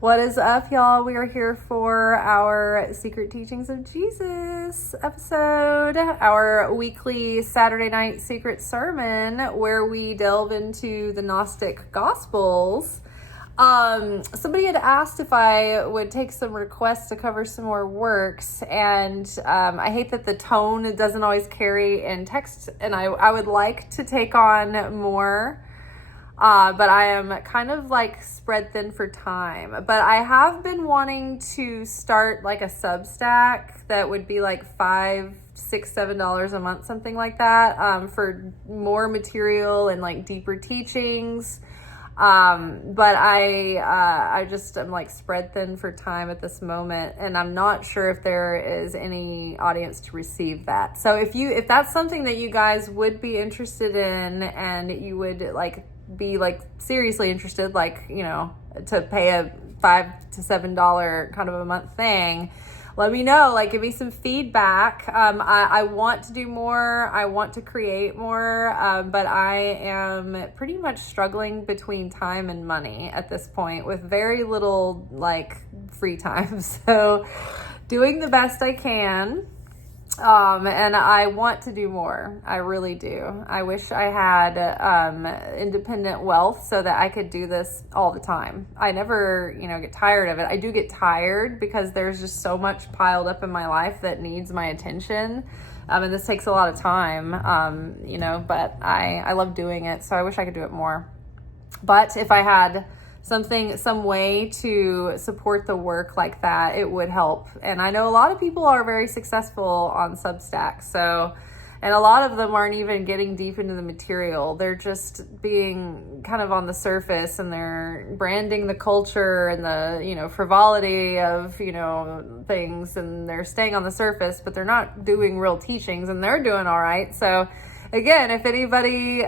What is up, y'all? We are here for our Secret Teachings of Jesus episode, our weekly Saturday night secret sermon where we delve into the Gnostic Gospels. Somebody had asked if I would take some requests to cover some more works, and I hate that the tone doesn't always carry in text, and I would like to take on more. But I am kind of like spread thin for time. But I have been wanting to start like a Substack that would be like $5, $6, $7 a month, something like that, for more material and like deeper teachings. But I just am like spread thin for time at this moment, and I'm not sure if there is any audience to receive that. So if that's something that you guys would be interested in, and you would like be like seriously interested, like, you know, to pay a $5 to $7 kind of a month thing, let me know. Like, give me some feedback. I want to do more. I want to create more, but I am pretty much struggling between time and money at this point with very little like free time. So doing the best I can. And I want to do more. I really do. I wish I had independent wealth so that I could do this all the time. I never, get tired of it. I do get tired because there's just so much piled up in my life that needs my attention. And this takes a lot of time, but I love doing it. So I wish I could do it more. But if I had some way to support the work like that, it would help. And I know a lot of people are very successful on Substack. And a lot of them aren't even getting deep into the material. They're just being kind of on the surface, and they're branding the culture and the, frivolity of, things, and they're staying on the surface, but they're not doing real teachings, and they're doing all right. So again, if anybody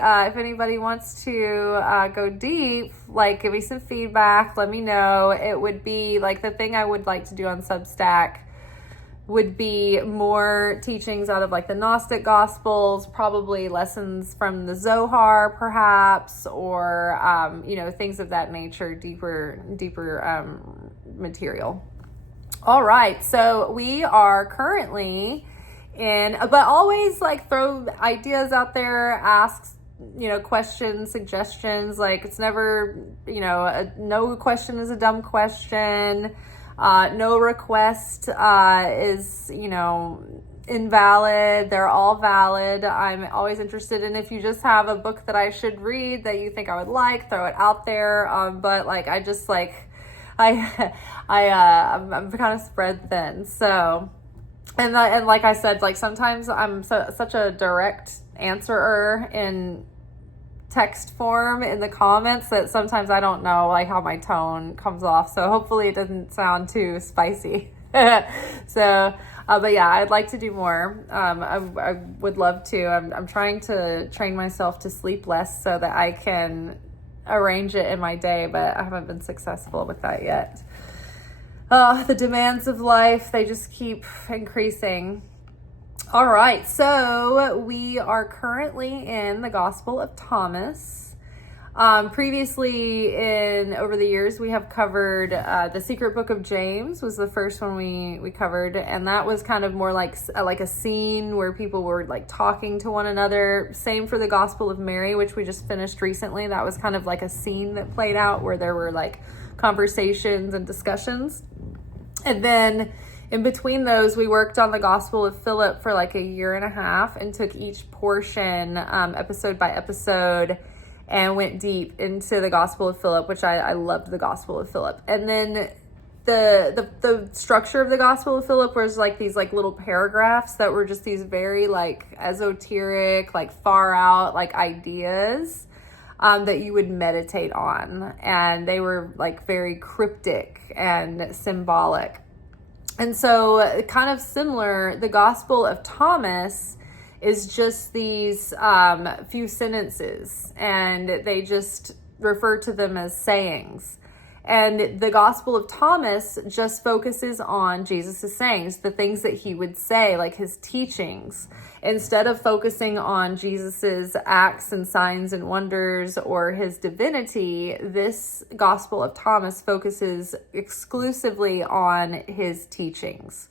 wants to go deep, like, give me some feedback, let me know. It would be like, the thing I would like to do on Substack would be more teachings out of like the Gnostic Gospels, probably lessons from the Zohar perhaps, or things of that nature, deeper material. All right, so we are currently but always like throw ideas out there, ask, questions, suggestions. Like, it's never, no question is a dumb question. No request is, invalid. They're all valid. I'm always interested in, if you just have a book that I should read that you think I would like, throw it out there. But like, I just like, I'm kind of spread thin. So, and like I said, like, sometimes I'm such a direct answerer in text form in the comments that sometimes I don't know like how my tone comes off. So hopefully it doesn't sound too spicy. So, but yeah, I'd like to do more. I would love to. I'm trying to train myself to sleep less so that I can arrange it in my day, but I haven't been successful with that yet. The demands of life, they just keep increasing. All right, so we are currently in the Gospel of Thomas. Previously, over the years, we have covered the Secret Book of James was the first one we covered, and that was kind of more like a scene where people were like talking to one another. Same for the Gospel of Mary, which we just finished recently. That was kind of like a scene that played out where there were like conversations and discussions. And then in between those, we worked on the Gospel of Philip for like a year and a half and took each portion episode by episode and went deep into the Gospel of Philip, which I loved the Gospel of Philip. And then the structure of the Gospel of Philip was like these like little paragraphs that were just these very like esoteric, like far out like ideas that you would meditate on. And they were like very cryptic and symbolic. And so kind of similar, the Gospel of Thomas is just these few sentences, and they just refer to them as sayings. And the Gospel of Thomas just focuses on Jesus' sayings, the things that he would say, like his teachings. Instead of focusing on Jesus's acts and signs and wonders or his divinity, this Gospel of Thomas focuses exclusively on his teachings.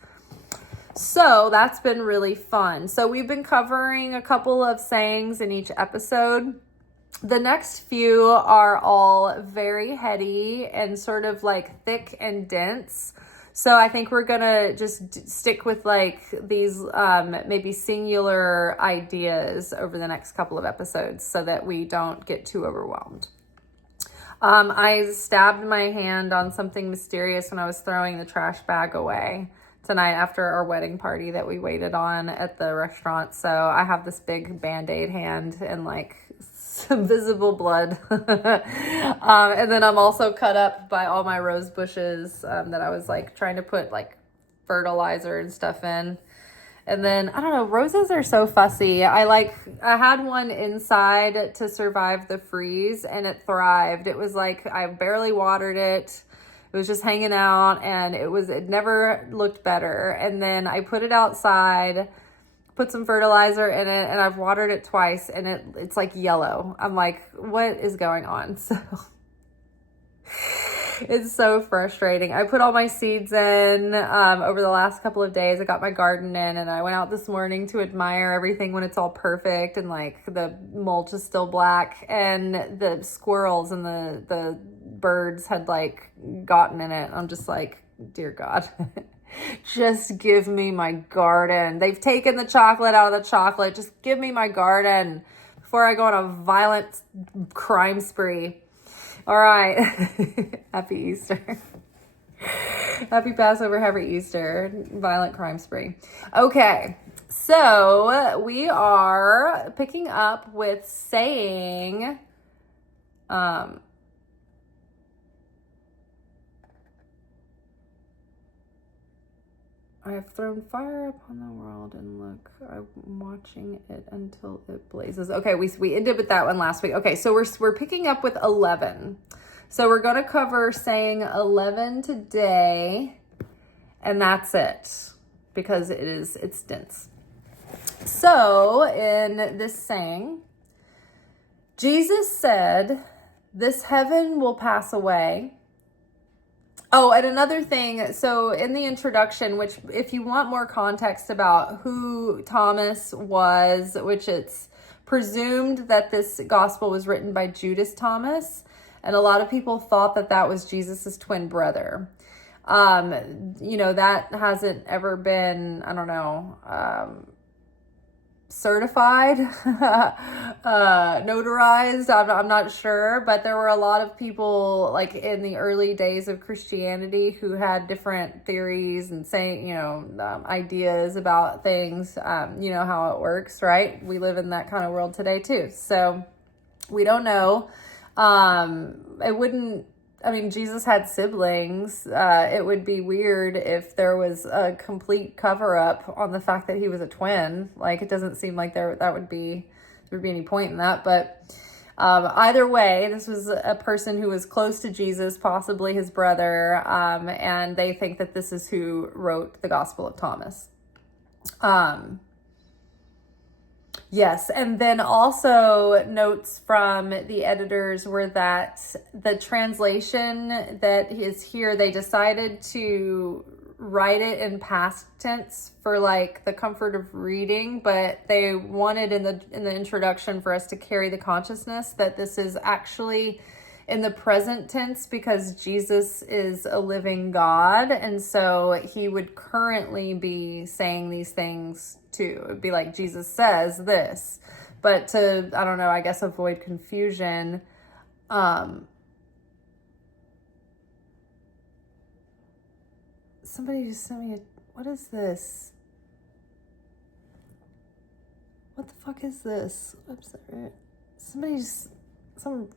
So that's been really fun. So we've been covering a couple of sayings in each episode. The next few are all very heady and sort of like thick and dense. So I think we're going to just stick with like these maybe singular ideas over the next couple of episodes so that we don't get too overwhelmed. I stabbed my hand on something mysterious when I was throwing the trash bag away tonight after our wedding party that we waited on at the restaurant. So I have this big Band-Aid hand and like some visible blood. And then I'm also cut up by all my rose bushes that I was like trying to put like fertilizer and stuff in. And then, I don't know, roses are so fussy. I had one inside to survive the freeze and it thrived. It was like, I barely watered it. It was just hanging out and it never looked better. And then I put it outside, put some fertilizer in it, and I've watered it twice and it's like yellow. I'm like, what is going on? So it's so frustrating. I put all my seeds in over the last couple of days. I got my garden in and I went out this morning to admire everything when it's all perfect and like the mulch is still black and the squirrels and the birds had like gotten in it. I'm just like, dear God, just give me my garden. They've taken the chocolate out of the chocolate. Just give me my garden before I go on a violent crime spree. All right. Happy Easter. Happy Passover, happy Easter. Violent crime spree. Okay. So we are picking up with saying, I have thrown fire upon the world, and look, I'm watching it until it blazes. Okay, we ended with that one last week. Okay, so we're picking up with 11. So we're going to cover saying 11 today, and that's it, because it's dense. So in this saying, Jesus said, "This heaven will pass away." Oh, and another thing, so in the introduction, which if you want more context about who Thomas was, which it's presumed that this gospel was written by Judas Thomas, and a lot of people thought that that was Jesus's twin brother. That hasn't ever been, I don't know, certified, notarized. I'm not sure, but there were a lot of people like in the early days of Christianity who had different theories and saying, ideas about things. You know how it works, right? We live in that kind of world today too. So we don't know. Jesus had siblings. It would be weird if there was a complete cover up on the fact that he was a twin. Like, it doesn't seem like there would be any point in that. But either way, this was a person who was close to Jesus, possibly his brother. And they think that this is who wrote the Gospel of Thomas. Yes, and then also notes from the editors were that the translation that is here, they decided to write it in past tense for like the comfort of reading, but they wanted in the introduction for us to carry the consciousness that this is actually in the present tense because Jesus is a living God, and so he would currently be saying these things too. It'd be like Jesus says this, but to, I don't know, I guess avoid confusion, somebody just sent me what is this? What the fuck is this? Oops, somebody just, some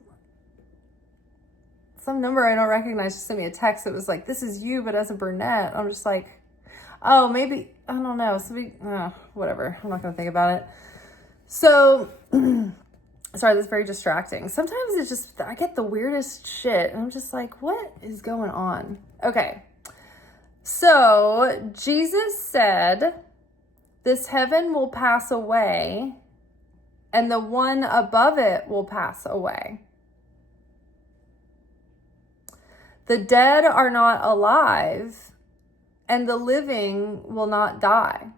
number I don't recognize just sent me a text that was like, "This is you, but as a brunette." I'm just like, oh, maybe, I don't know. Whatever. I'm not going to think about it. So Sorry, that's very distracting. Sometimes it's just, I get the weirdest shit and I'm just like, what is going on? Okay. So Jesus said, this heaven will pass away and the one above it will pass away. The dead are not alive and the living will not die.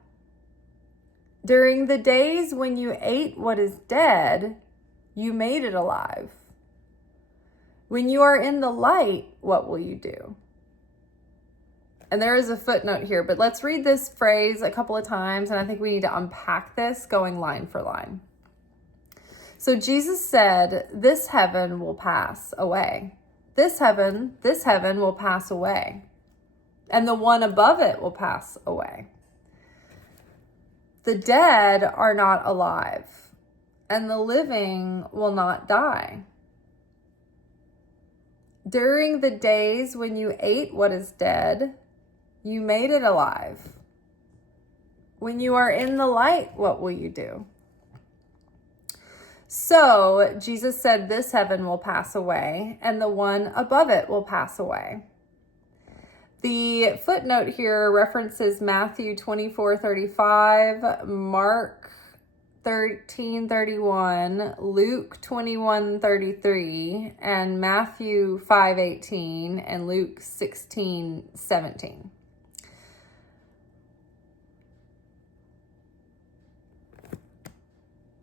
During the days when you ate what is dead, you made it alive. When you are in the light, what will you do? And there is a footnote here, but let's read this phrase a couple of times, and I think we need to unpack this going line for line. So Jesus said, this heaven will pass away. This heaven will pass away. And the one above it will pass away. The dead are not alive, and the living will not die. During the days when you ate what is dead, you made it alive. When you are in the light, what will you do? So Jesus said, this heaven will pass away, and the one above it will pass away. The footnote here references Matthew 24:35, Mark 13:31, Luke 21:33, and Matthew 5:18, and Luke 16:17.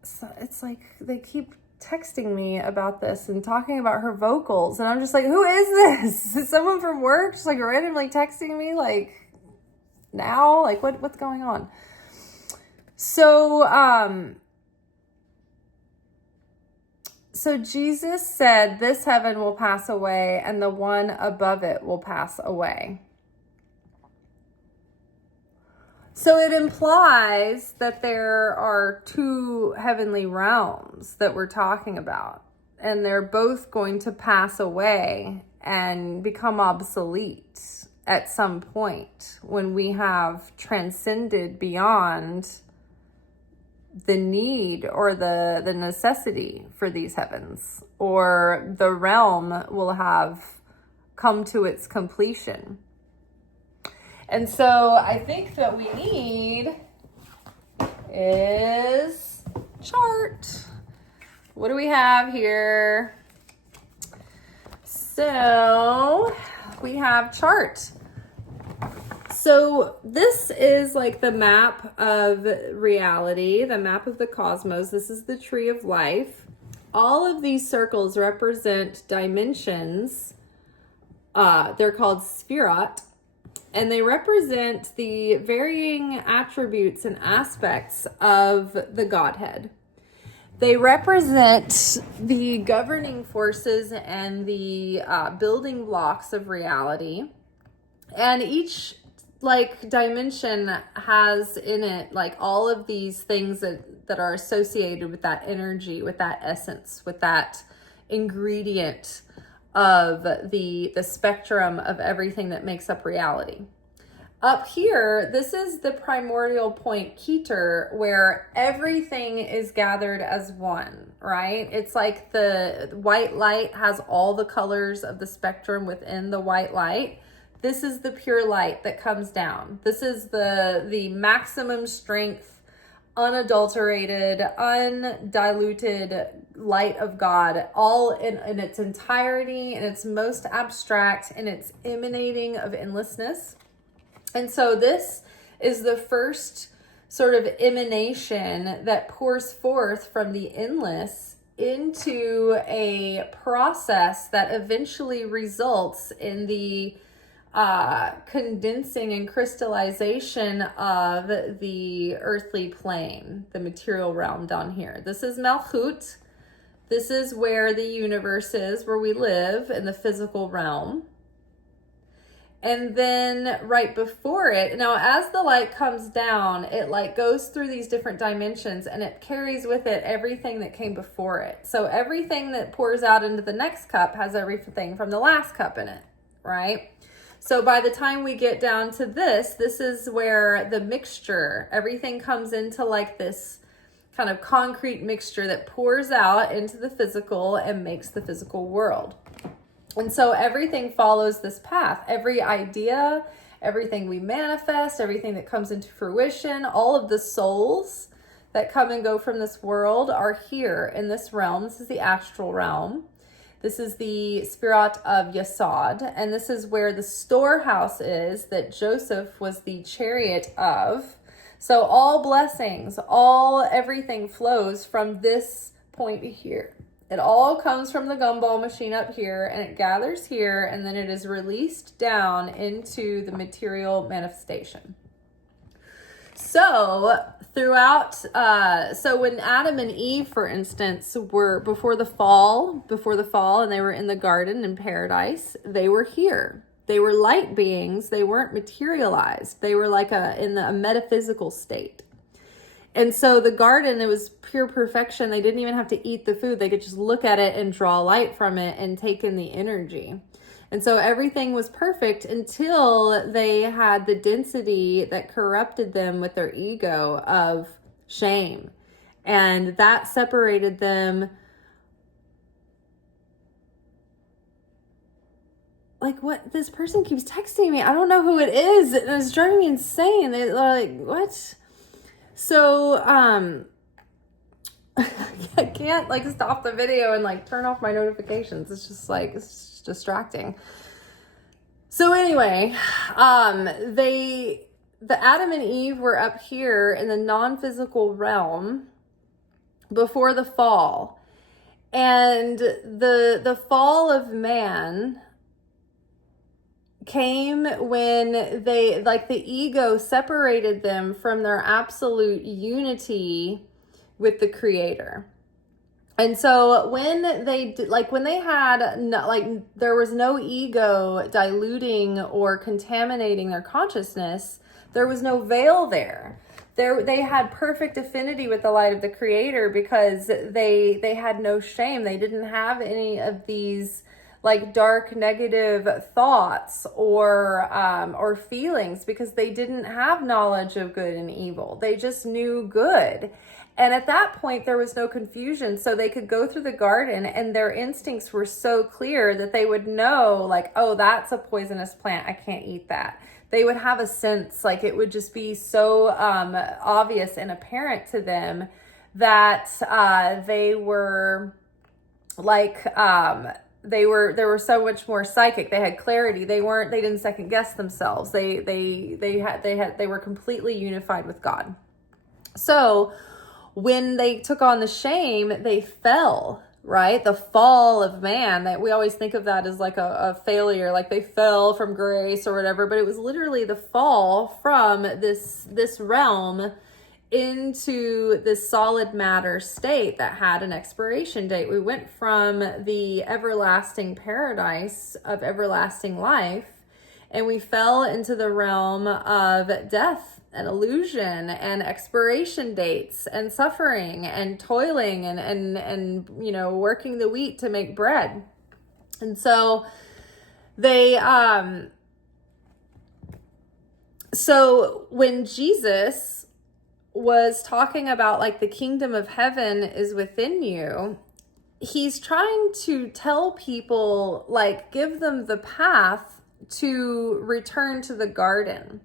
So it's like they keep texting me about this and talking about her vocals, and I'm just like, who is this? Is someone from work just like randomly texting me like now? Like what's going on? So Jesus said, this heaven will pass away and the one above it will pass away. So it implies that there are two heavenly realms that we're talking about, and they're both going to pass away and become obsolete at some point when we have transcended beyond the need or the necessity for these heavens, or the realm will have come to its completion. And so I think that we need is chart. What do we have here? So we have chart. So this is like the map of reality, the map of the cosmos. This is the tree of life. All of these circles represent dimensions. They're called Sphirot. And they represent the varying attributes and aspects of the Godhead. They represent the governing forces and the building blocks of reality. And each dimension has in it all of these things that are associated with that energy, with that essence, with that ingredient of the spectrum of everything that makes up reality. Up here, this is the primordial point Keter, where everything is gathered as one, right? It's like the white light has all the colors of the spectrum within the white light. This is the pure light that comes down. This is the maximum strength, unadulterated, undiluted light of God, all in its entirety, in its most abstract, and its emanating of endlessness. And so this is the first sort of emanation that pours forth from the endless into a process that eventually results in the condensing and crystallization of the earthly plane, the material realm down here. This is Malchut. This is where the universe is, where we live in the physical realm. And then right before it, now as the light comes down, it goes through these different dimensions and it carries with it everything that came before it. So everything that pours out into the next cup has everything from the last cup in it, right? So by the time we get down to this is where the mixture, everything comes into this kind of concrete mixture that pours out into the physical and makes the physical world. And so everything follows this path. Every idea, everything we manifest, everything that comes into fruition, all of the souls that come and go from this world are here in this realm. This is the astral realm. This is the Spirat of Yesod. And this is where the storehouse is that Joseph was the chariot of. So all blessings, everything flows from this point here. It all comes from the gumball machine up here, and it gathers here, and then it is released down into the material manifestation. So when Adam and Eve, for instance, were before the fall, and they were in the garden in paradise, they were here. They were light beings. They weren't materialized. They were like in a metaphysical state. And so the garden, it was pure perfection. They didn't even have to eat the food. They could just look at it and draw light from it and take in the energy. And so everything was perfect until they had the density that corrupted them with their ego of shame. And that separated them. Like, what? This person keeps texting me. I don't know who it is. And it's driving me insane. They're like, what? So, I can't like stop the video and like turn off my notifications. It's just like, it's distracting. So anyway, the Adam and Eve were up here in the non-physical realm before the fall. And the fall of man came when the ego separated them from their absolute unity with the Creator. And so when they had there was no ego diluting or contaminating their consciousness, there was no veil there. They had perfect affinity with the light of the Creator because they had no shame. They didn't have any of these like dark negative thoughts or feelings because they didn't have knowledge of good and evil. They just knew good. And at that point, there was no confusion. So they could go through the garden and their instincts were so clear that they would know like, oh, that's a poisonous plant. I can't eat that. They would have a sense, like it would just be so obvious and apparent to them that they were like, they were so much more psychic. They had clarity. They didn't second guess themselves. They were completely unified with God. So when they took on the shame, they fell, right? The fall of man, that we always think of that as like a failure, like they fell from grace or whatever, but it was literally the fall from this realm into this solid matter state that had an expiration date. We went from the everlasting paradise of everlasting life, and we fell into the realm of death and illusion and expiration dates and suffering and toiling and working the wheat to make bread. And so so when Jesus was talking about like the kingdom of heaven is within you, he's trying to tell people, like, give them the path to return to the garden.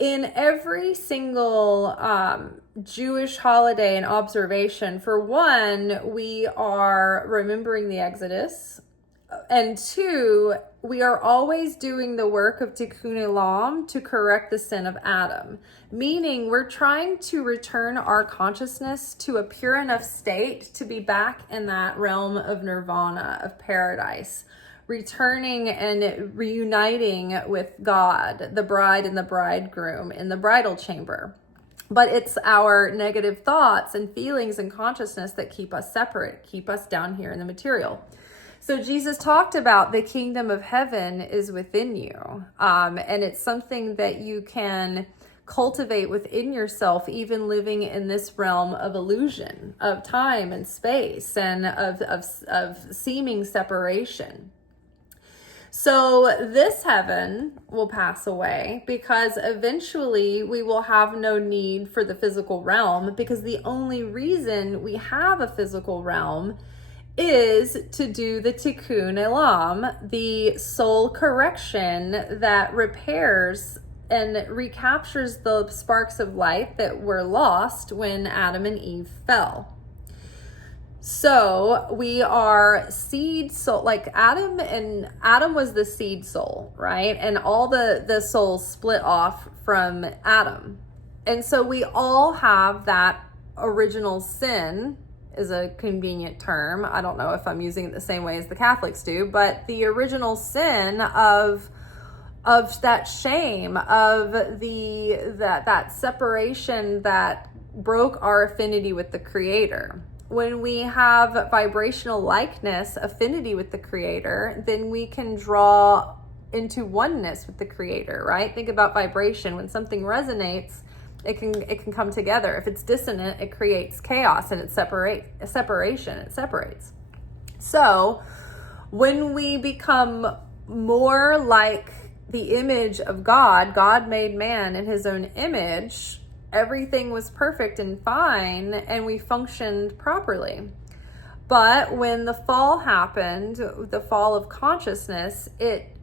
In every single Jewish holiday and observation, for one, we are remembering the Exodus. And two, we are always doing the work of Tikkune Olam to correct the sin of Adam. Meaning we're trying to return our consciousness to a pure enough state to be back in that realm of nirvana, of paradise. Returning and reuniting with God, the bride and the bridegroom in the bridal chamber. But it's our negative thoughts and feelings and consciousness that keep us separate, keep us down here in the material. So Jesus talked about the kingdom of heaven is within you. And it's something that you can cultivate within yourself, even living in this realm of illusion, of time and space, and of seeming separation. So this heaven will pass away because eventually we will have no need for the physical realm, because the only reason we have a physical realm is to do the Tikkune Olam, the soul correction that repairs and recaptures the sparks of light that were lost when Adam and Eve fell. So we are seed soul, like Adam was the seed soul, right? And all the souls split off from Adam. And so we all have that original sin, is a convenient term. I don't know if I'm using it the same way as the Catholics do, but the original sin of that shame, of that separation that broke our affinity with the Creator. When we have vibrational likeness, affinity with the Creator, then we can draw into oneness with the Creator, right? Think about vibration. When something resonates, it can come together. If it's dissonant, it creates chaos, and it separates. So when we become more like the image of God, God made man in his own image, everything was perfect and fine, and we functioned properly. But when the fall happened, the fall of consciousness, it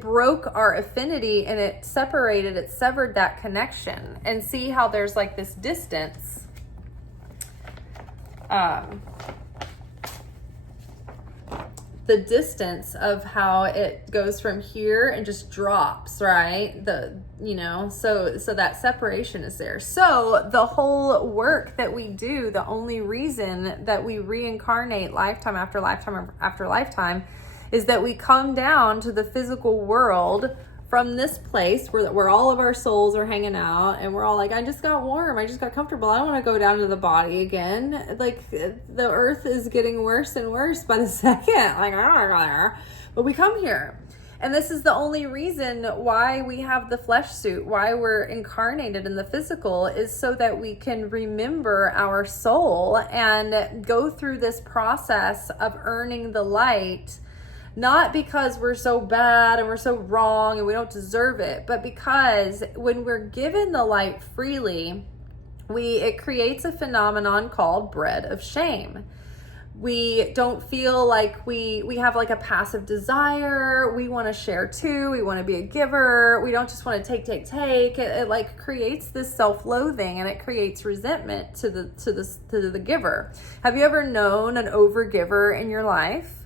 broke our affinity, and it severed that connection. And see how there's like this distance. The distance of how it goes from here and just drops, right? So that separation is there. So the whole work that we do, the only reason that we reincarnate lifetime after lifetime after lifetime, is that we come down to the physical world from this place where all of our souls are hanging out, and we're all like, I just got warm, I just got comfortable, I don't want to go down to the body again. Like, the earth is getting worse and worse by the second. Like, I don't want to go there. But we come here. And this is the only reason why we have the flesh suit, why we're incarnated in the physical, is so that we can remember our soul and go through this process of earning the light. Not because we're so bad and we're so wrong and we don't deserve it, but because when we're given the light freely, it creates a phenomenon called bread of shame. We don't feel like we have like a passive desire. We want to share too. We want to be a giver. We don't just want to take. It like creates this self-loathing, and it creates resentment to the giver. Have you ever known an overgiver in your life?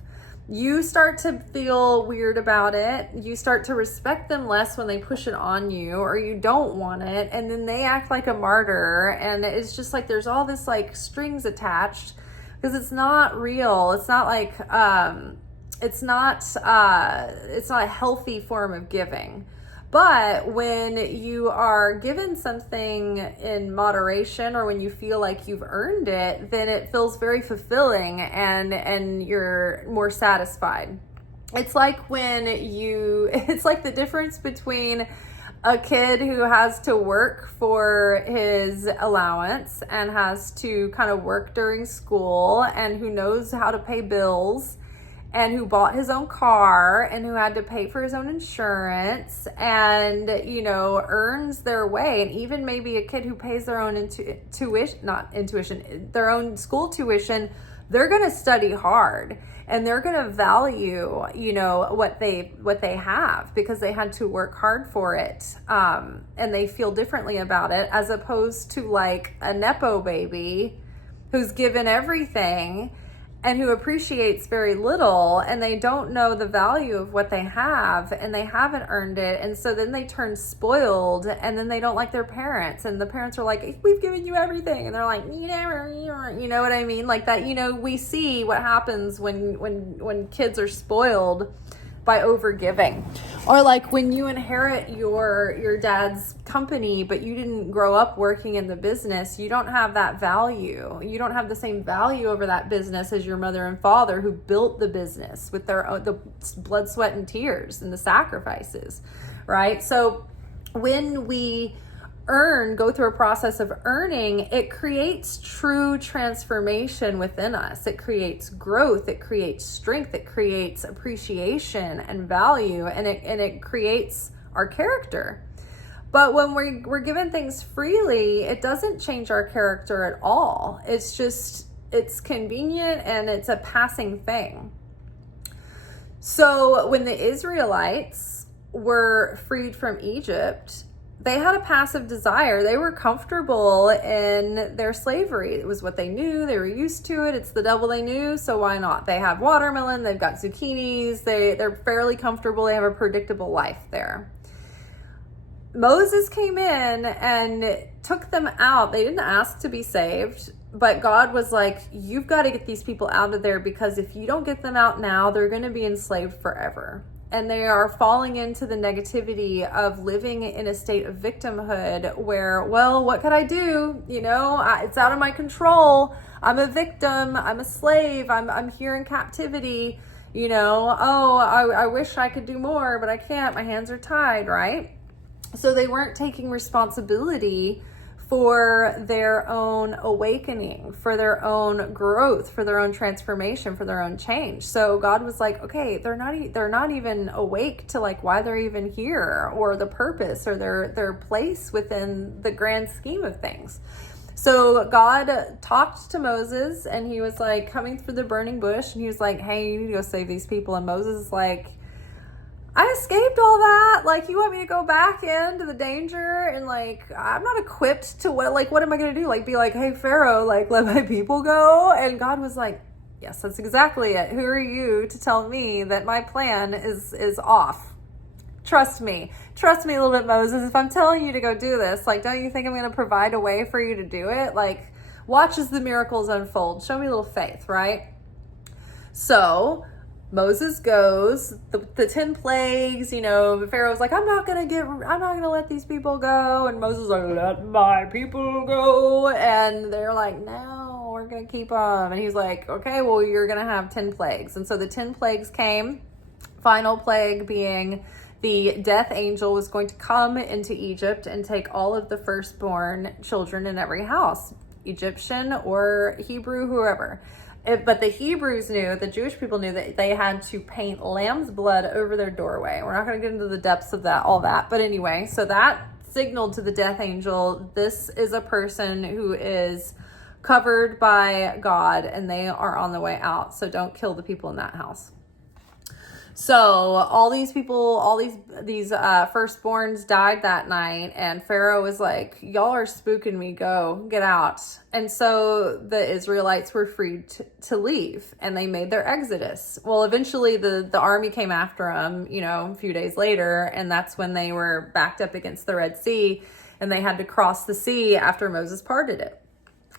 You start to feel weird about it. You start to respect them less when they push it on you, or you don't want it. And then they act like a martyr. And it's just like, there's all this like strings attached, because it's not real. It's not like, it's not a healthy form of giving. But when you are given something in moderation, or when you feel like you've earned it, then it feels very fulfilling, and you're more satisfied. It's like it's like the difference between a kid who has to work for his allowance and has to kind of work during school, and who knows how to pay bills, and who bought his own car, and who had to pay for his own insurance, and, earns their way. And even maybe a kid who pays their own their own school tuition, they're going to study hard, and they're going to value, what they have, because they had to work hard for it. And they feel differently about it, as opposed to like a Nepo baby who's given everything and who appreciates very little, and they don't know the value of what they have, and they haven't earned it. And so then they turn spoiled, and then they don't like their parents, and the parents are like, we've given you everything, and they're like, you know what I mean? Like that, we see what happens when kids are spoiled by overgiving. Or like when you inherit your dad's company, but you didn't grow up working in the business, you don't have that value. You don't have the same value over that business as your mother and father, who built the business with the blood, sweat, and tears and the sacrifices, right? So when we go through a process of earning, it creates true transformation within us. It creates growth, it creates strength, it creates appreciation and value, and it creates our character. But when we're given things freely, it doesn't change our character at all. It's convenient and it's a passing thing. So when the Israelites were freed from Egypt, they had a passive desire. They were comfortable in their slavery. It was what they knew. They were used to it. It's the devil they knew, so why not? They have watermelon, they've got zucchinis, they're fairly comfortable. They have a predictable life there. Moses came in and took them out. They didn't ask to be saved, but God was like, you've got to get these people out of there, because if you don't get them out now, they're going to be enslaved forever. And they are falling into the negativity of living in a state of victimhood where, well, what could I do? It's out of my control. I'm a victim. I'm a slave. I'm here in captivity. I wish I could do more, but I can't. My hands are tied, right? So they weren't taking responsibility for their own awakening, for their own growth, for their own transformation, for their own change. So God was like, okay, they're not even awake to like why they're even here, or the purpose, or their place within the grand scheme of things. So God talked to Moses, and he was like coming through the burning bush, and he was like, hey, you need to go save these people. And Moses is like, I escaped all that. Like, you want me to go back into the danger? And like, I'm not equipped to what am I going to do? Like, be like, hey, Pharaoh, like, let my people go. And God was like, yes, that's exactly it. Who are you to tell me that my plan is off? Trust me a little bit, Moses. If I'm telling you to go do this, like, don't you think I'm going to provide a way for you to do it? Like, watch as the miracles unfold. Show me a little faith, right? So Moses goes, the 10 plagues, Pharaoh's like, I'm not going to let these people go. And Moses is like, let my people go. And they're like, no, we're going to keep them. And he's like, okay, well, you're going to have 10 plagues. And so the 10 plagues came, final plague being the death angel was going to come into Egypt and take all of the firstborn children in every house, Egyptian or Hebrew, whoever. But the Hebrews knew, the Jewish people knew, that they had to paint lamb's blood over their doorway. We're not going to get into the depths of all that. But anyway, so that signaled to the death angel, this is a person who is covered by God and they are on the way out. So don't kill the people in that house. So all these people, these firstborns died that night, and Pharaoh was like, y'all are spooking me, get out. And so the Israelites were freed to leave, and they made their exodus. Well, eventually the army came after them, a few days later, and that's when they were backed up against the Red Sea, and they had to cross the sea after Moses parted it.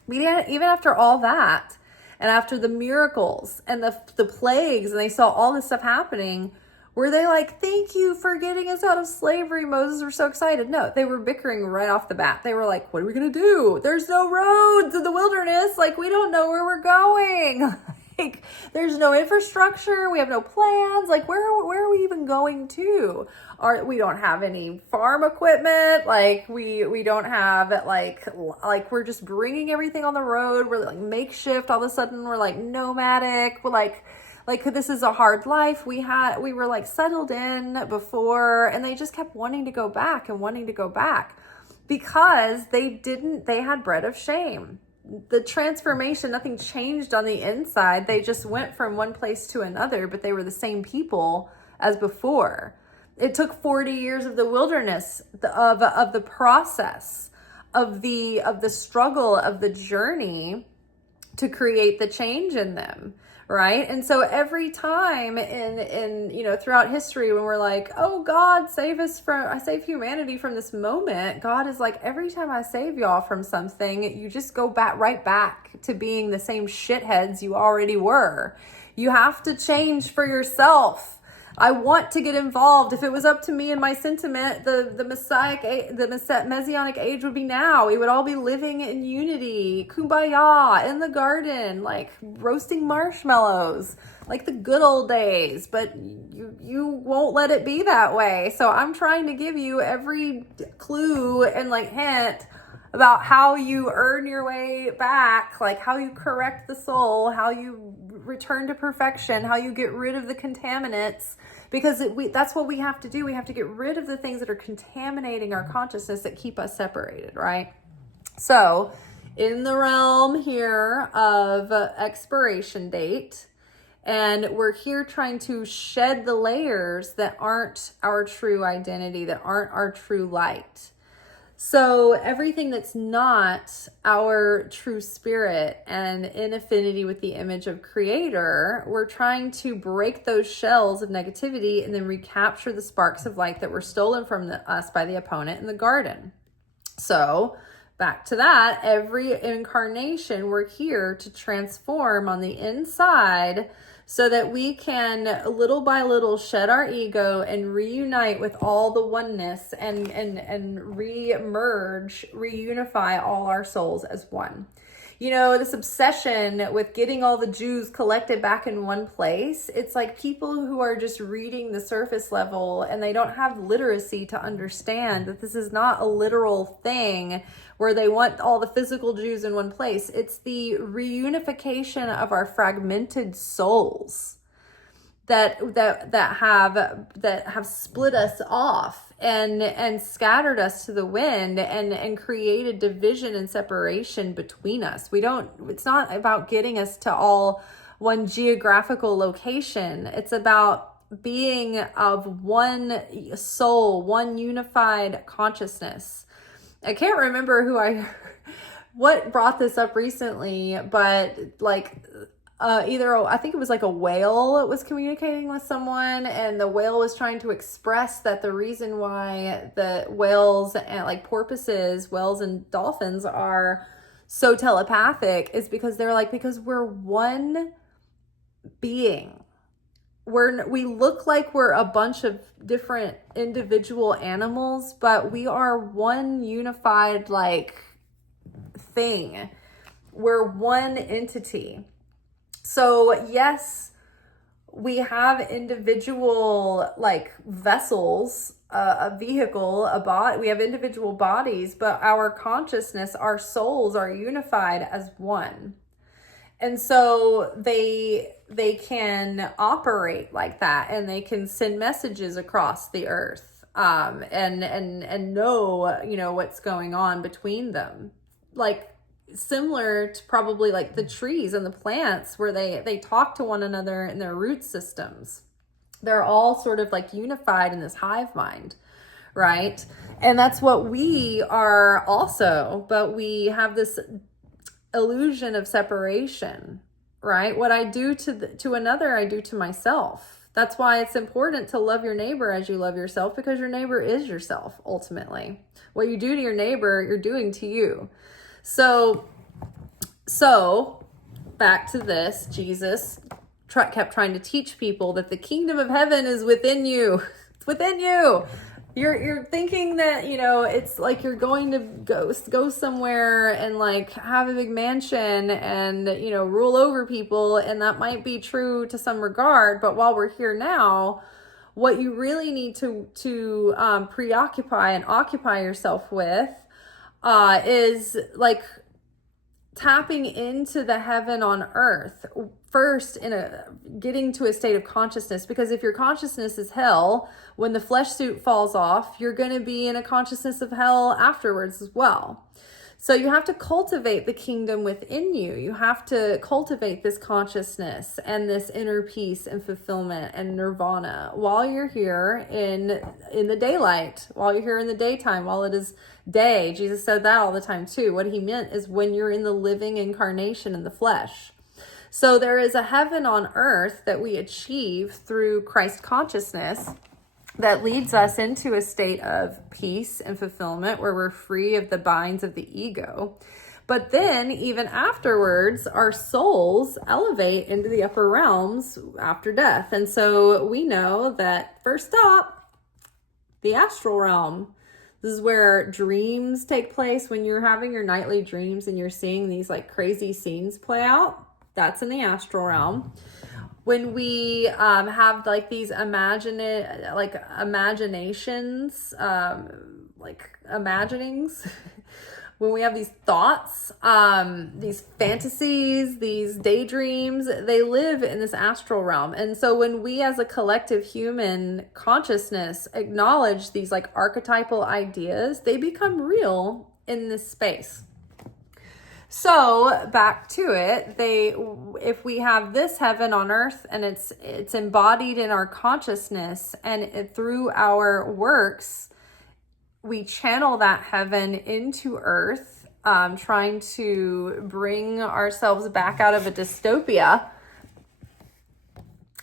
But even after all that, and after the miracles and the plagues, and they saw all this stuff happening, were they like, thank you for getting us out of slavery, Moses, we're so excited? No, they were bickering right off the bat. They were like, what are we going to do? There's no roads in the wilderness. Like, we don't know where we're going. Like, there's no infrastructure. We have no plans. Like, where are we even going to? We don't have any farm equipment. Like, we don't have like we're just bringing everything on the road. We're like makeshift. All of a sudden we're like nomadic. We're like this is a hard life. We were like settled in before, and they just kept wanting to go back because they had bread of shame. The transformation, nothing changed on the inside. They just went from one place to another, but they were the same people as before. It took 40 years of the wilderness, of the process, of the struggle, of the journey to create the change in them, right? And so every time in throughout history, when we're like, oh God, save humanity from this moment, God is like, every time I save y'all from something, you just go right back to being the same shitheads you already were. You have to change for yourself. I want to get involved. If it was up to me and my sentiment, the Messianic age would be now. We would all be living in unity, kumbaya, in the garden, like roasting marshmallows, like the good old days. But you won't let it be that way. So I'm trying to give you every clue and like hint about how you earn your way back, like how you correct the soul, how you return to perfection, how you get rid of the contaminants, because that's what we have to do. We have to get rid of the things that are contaminating our consciousness that keep us separated, right? So in the realm here of expiration date, and we're here trying to shed the layers that aren't our true identity, that aren't our true light. So everything that's not our true spirit and in affinity with the image of Creator, we're trying to break those shells of negativity and then recapture the sparks of light that were stolen from us by the opponent in the garden. So back to that, every incarnation, we're here to transform on the inside so that we can little by little shed our ego and reunite with all the oneness and re-merge, reunify all our souls as one. You know, this obsession with getting all the Jews collected back in one place, it's like people who are just reading the surface level and they don't have literacy to understand that this is not a literal thing where they want all the physical Jews in one place. It's the reunification of our fragmented souls that have split us off and scattered us to the wind and created division and separation between us. It's not about getting us to all one geographical location. It's about being of one soul, one unified consciousness. I can't remember what brought this up recently, but like either I think it was like a whale was communicating with someone, and the whale was trying to express that the reason why the whales and like porpoises, whales and dolphins are so telepathic is because they're like, because we're one being. We look like we're a bunch of different individual animals, but we are one unified like thing. We're one entity. So yes, we have individual like vessels, a vehicle, a body. We have individual bodies, but our consciousness, our souls are unified as one. And so they can operate like that, and they can send messages across the earth, and know, you know, what's going on between them. Like similar to probably like the trees and the plants where they talk to one another in their root systems. They're all sort of like unified in this hive mind, right? And that's what we are also, but we have this illusion of separation, right? What I do to another, I do to myself. That's why it's important to love your neighbor as you love yourself, because your neighbor is yourself ultimately. What you do to your neighbor, you're doing to you. So back to this, Jesus kept trying to teach people that the kingdom of heaven is within you. It's within you. You're thinking that, you know, it's like you're going to go somewhere and like have a big mansion and, you know, rule over people. And that might be true to some regard. But while we're here now, what you really need to preoccupy and occupy yourself with is like tapping into the heaven on earth first, getting to a state of consciousness. Because if your consciousness is hell, when the flesh suit falls off, you're going to be in a consciousness of hell afterwards as well. So you have to cultivate the kingdom within you. You have to cultivate this consciousness and this inner peace and fulfillment and nirvana while you're here in the daylight, while you're here in the daytime, while it is day. Jesus said that all the time too. What he meant is when you're in the living incarnation in the flesh. So there is a heaven on earth that we achieve through Christ consciousness that leads us into a state of peace and fulfillment where we're free of the binds of the ego. But then even afterwards, our souls elevate into the upper realms after death. And so we know that first stop, the astral realm. This is where dreams take place. When you're having your nightly dreams and you're seeing these like crazy scenes play out, that's in the astral realm. When we have like these imaginations, like imaginings, when we have these thoughts, these fantasies, these daydreams, they live in this astral realm. And so when we as a collective human consciousness acknowledge these like archetypal ideas, they become real in this space. So back to it, if we have this heaven on earth and it's embodied in our consciousness and through our works, we channel that heaven into earth, trying to bring ourselves back out of a dystopia.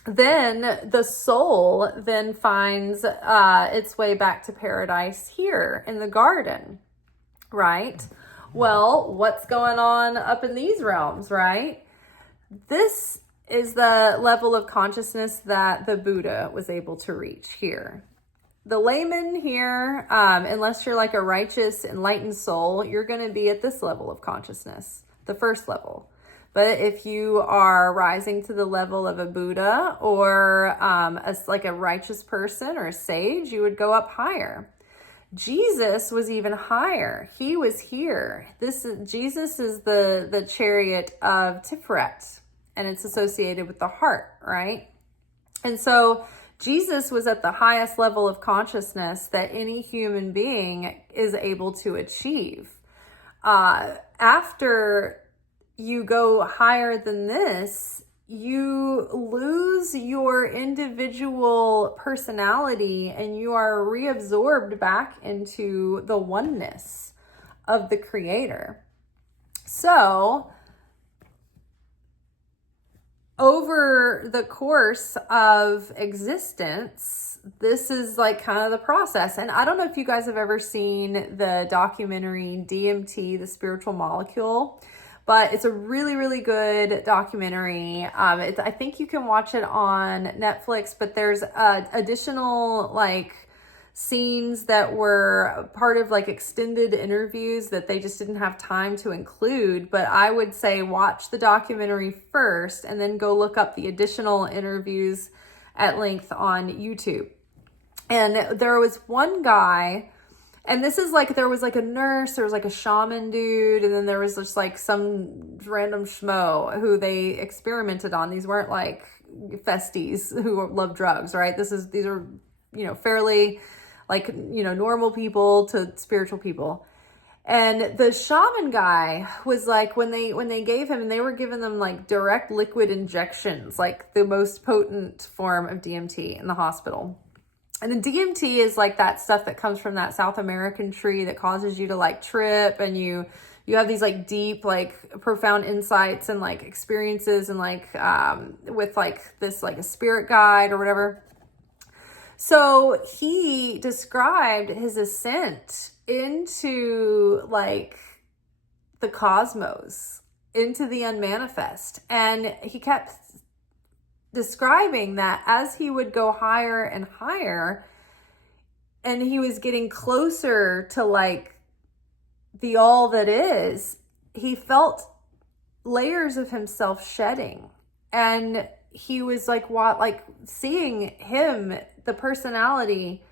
Then the soul then finds its way back to paradise here in the garden, right? Well, what's going on up in these realms, right? This is the level of consciousness that the Buddha was able to reach here. The layman here, unless you're like a righteous, enlightened soul, you're going to be at this level of consciousness, the first level. But if you are rising to the level of a Buddha or like a righteous person or a sage, you would go up higher. Jesus was even higher. He was here. Jesus is the chariot of Tiferet, and it's associated with the heart, right? And so Jesus was at the highest level of consciousness that any human being is able to achieve. After you go higher than this, you lose your individual personality and you are reabsorbed back into the oneness of the Creator. So, over the course of existence, this is like kind of the process. And I don't know if you guys have ever seen the documentary DMT, the Spiritual Molecule, but it's a really, really good documentary. I think you can watch it on Netflix, but there's additional like scenes that were part of like extended interviews that they just didn't have time to include. But I would say watch the documentary first and then go look up the additional interviews at length on YouTube. And there was one guy, and this is like, there was like a nurse, there was like a shaman dude, and then there was just like some random schmo who they experimented on. These weren't like festies who love drugs, right? These are, fairly like, normal people to spiritual people. And the shaman guy was like, when they gave him, and they were giving them like direct liquid injections, like the most potent form of DMT in the hospital. And the DMT is like that stuff that comes from that South American tree that causes you to like trip, and you have these like deep, like profound insights and like experiences and like with like this like a spirit guide or whatever. So he described his ascent into like the cosmos, into the unmanifest. And he kept describing that as he would go higher and higher, and he was getting closer to like the all that is, he felt layers of himself shedding. And he was like, seeing him, the personality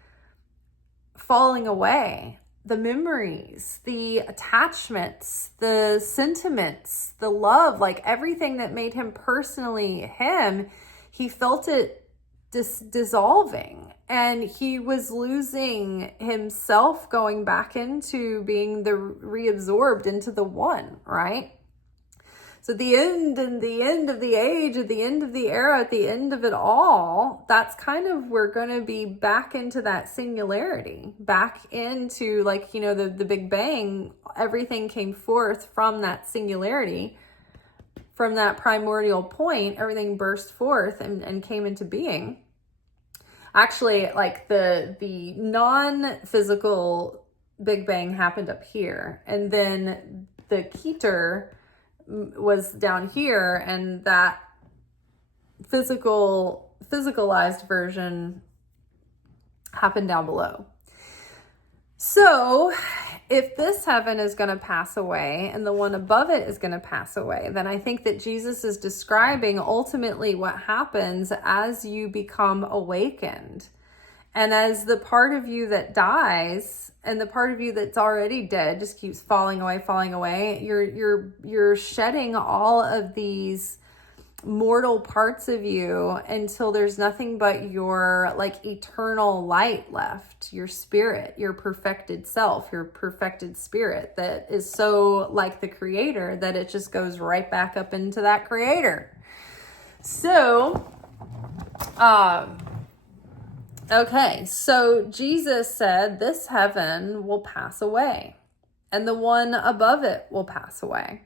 falling away, the memories, the attachments, the sentiments, the love, like everything that made him personally him, he felt it dissolving, and he was losing himself, going back into being reabsorbed into the one, right? So the end and the end of the age, at the end of the era, at the end of it all, that's kind of, we're going to be back into that singularity, back into like, the Big Bang. Everything came forth from that singularity, from that primordial point. Everything burst forth and came into being. Actually, like the non-physical Big Bang happened up here, and then the Keter was down here, and that physicalized version happened down below. So if this heaven is going to pass away and the one above it is going to pass away, then I think that Jesus is describing ultimately what happens as you become awakened. And as the part of you that dies and the part of you that's already dead just keeps falling away, you're shedding all of these mortal parts of you until there's nothing but your like eternal light left, your spirit, your perfected self, your perfected spirit that is so like the creator that it just goes right back up into that creator. So okay, so Jesus said this heaven will pass away and the one above it will pass away.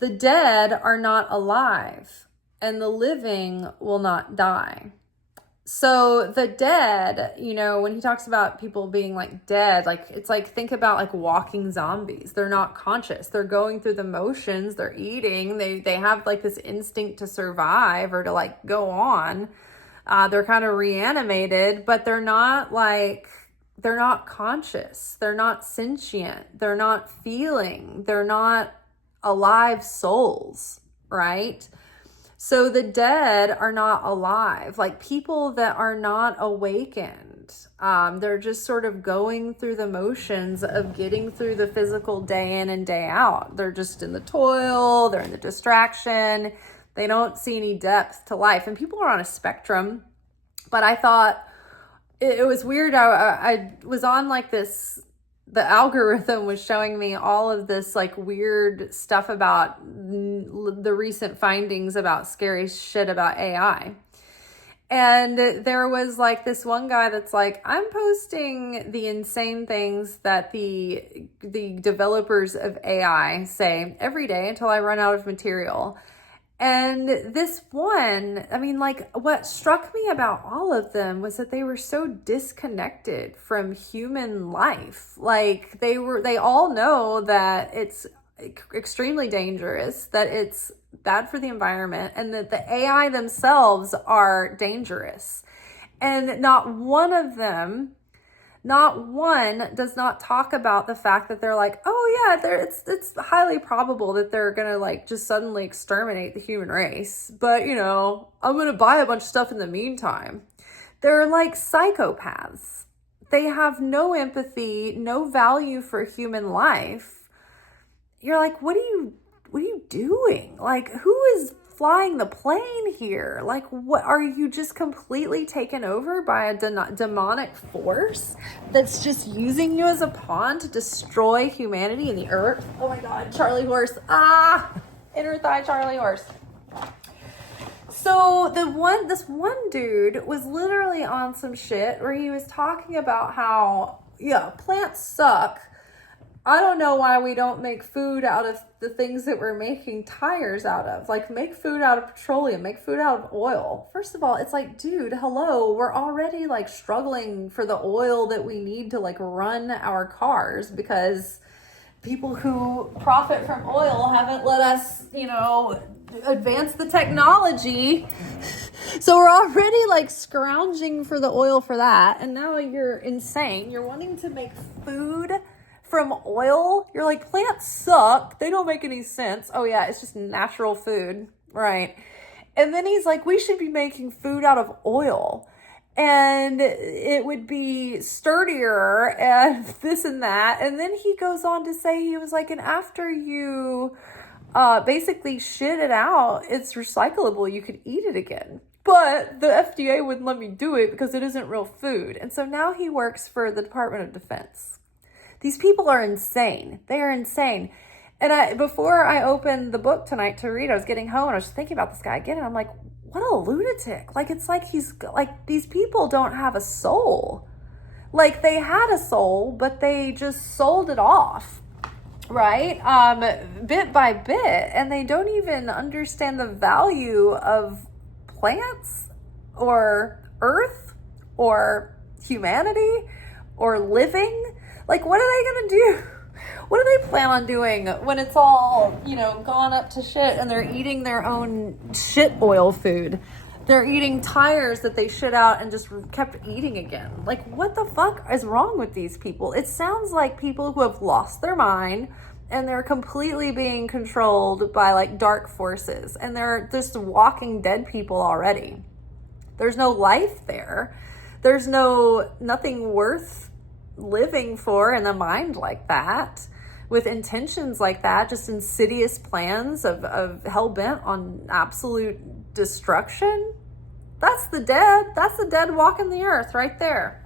The dead are not alive, and the living will not die. So the dead, you know, when he talks about people being like dead, like it's like, think about like walking zombies. They're not conscious. They're going through the motions. They're eating. They have like this instinct to survive or to like go on. They're kind of reanimated, but they're not conscious. They're not sentient. They're not feeling. They're not alive souls, right? So the dead are not alive, like people that are not awakened. They're just sort of going through the motions of getting through the physical day in and day out. They're just in the toil, they're in the distraction. They don't see any depth to life. And people are on a spectrum, but I thought it was weird. I was on like this, the algorithm was showing me all of this like weird stuff about the recent findings about scary shit about AI. And there was like this one guy that's like, I'm posting the insane things that the developers of AI say every day until I run out of material. And this one, I mean, like what struck me about all of them was that they were so disconnected from human life. Like they all know that it's extremely dangerous, that it's bad for the environment, and that the AI themselves are dangerous. And not one does not talk about the fact that they're like, oh yeah, it's highly probable that they're gonna like just suddenly exterminate the human race. But you know, I'm gonna buy a bunch of stuff in the meantime. They're like psychopaths. They have no empathy, no value for human life. You're like, what are you doing? Like, who is flying the plane here? Like, what are you just completely taken over by a demonic force that's just using you as a pawn to destroy humanity and the earth? Oh my God, Charlie horse. Inner thigh Charlie horse. So this one dude was literally on some shit where he was talking about how, yeah, plants suck. I don't know why we don't make food out of the things that we're making tires out of. Like, make food out of petroleum, make food out of oil. First of all, it's like, dude, hello, we're already like struggling for the oil that we need to like run our cars because people who profit from oil haven't let us, you know, advance the technology. So we're already like scrounging for the oil for that. And now you're insane. You're wanting to make food from oil. You're like, plants suck. They don't make any sense. Oh yeah, it's just natural food. Right. And then he's like, we should be making food out of oil. And it would be sturdier and this and that. And then he goes on to say, he was like, and after you basically shit it out, it's recyclable. You could eat it again. But the FDA wouldn't let me do it because it isn't real food. And so now he works for the Department of Defense. These people are insane. They are insane. And before I opened the book tonight to read, I was getting home and I was thinking about this guy again. And I'm like, what a lunatic. Like, it's like he's like, these people don't have a soul. Like, they had a soul, but they just sold it off, right? Bit by bit. And they don't even understand the value of plants or earth or humanity or living. Like, what are they going to do? What do they plan on doing when it's all, gone up to shit and they're eating their own shit oil food? They're eating tires that they shit out and just kept eating again. Like, what the fuck is wrong with these people? It sounds like people who have lost their mind and they're completely being controlled by like dark forces, and they're just walking dead people already. There's no life there. There's nothing worth living for in a mind like that, with intentions like that, just insidious plans of hell-bent on absolute destruction. That's the dead walking the earth right there.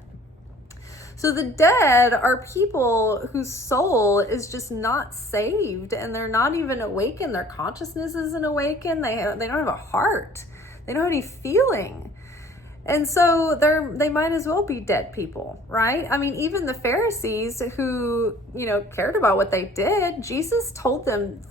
So the dead are people whose soul is just not saved, and they're not even awakened. Their consciousness isn't awakened. They don't have a heart. They don't have any feeling. And so they might as well be dead people, right? I mean, even the Pharisees who, cared about what they did, Jesus told them,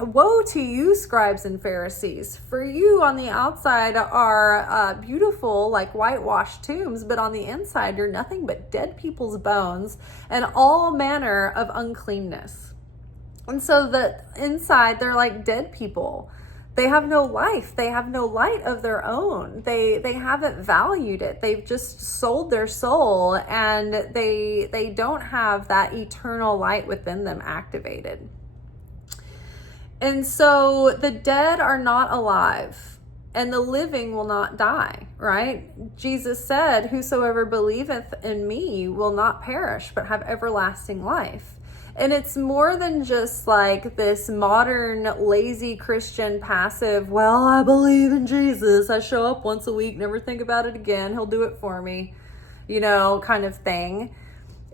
woe to you, scribes and Pharisees, for you on the outside are beautiful like whitewashed tombs, but on the inside you're nothing but dead people's bones and all manner of uncleanness. And so the inside, they're like dead people. They have no life. They have no light of their own. They haven't valued it. They've just sold their soul, and they don't have that eternal light within them activated. And so the dead are not alive, and the living will not die, right? Jesus said, whosoever believeth in me will not perish, but have everlasting life. And it's more than just like this modern, lazy Christian passive, well, I believe in Jesus. I show up once a week, never think about it again. He'll do it for me, kind of thing.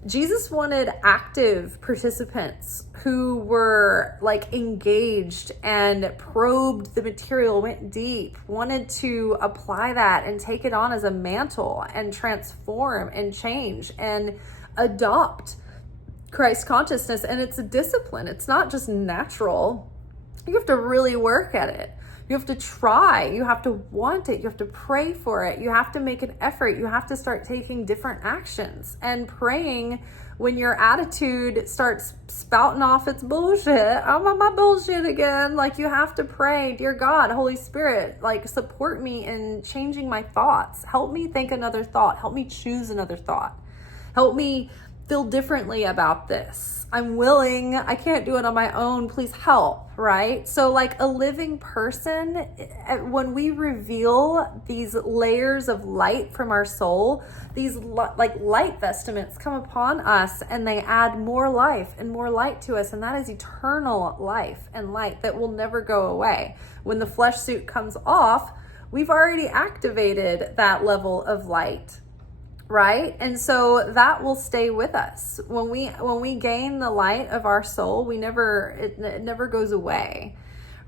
Jesus wanted active participants who were like engaged and probed the material, went deep, wanted to apply that and take it on as a mantle and transform and change and adopt Christ consciousness. And it's a discipline. It's not just natural. You have to really work at it. You have to try. You have to want it. You have to pray for it. You have to make an effort. You have to start taking different actions and praying when your attitude starts spouting off its bullshit. I'm on my bullshit again. Like, you have to pray, dear God, Holy Spirit, like, support me in changing my thoughts. Help me think another thought. Help me choose another thought. Help me feel differently about this. I'm willing. I can't do it on my own. Please help, right? So like a living person, when we reveal these layers of light from our soul, these like light vestments come upon us, and they add more life and more light to us. And that is eternal life and light that will never go away. When the flesh suit comes off, we've already activated that level of light. Right? And so that will stay with us. When we gain the light of our soul, it never goes away,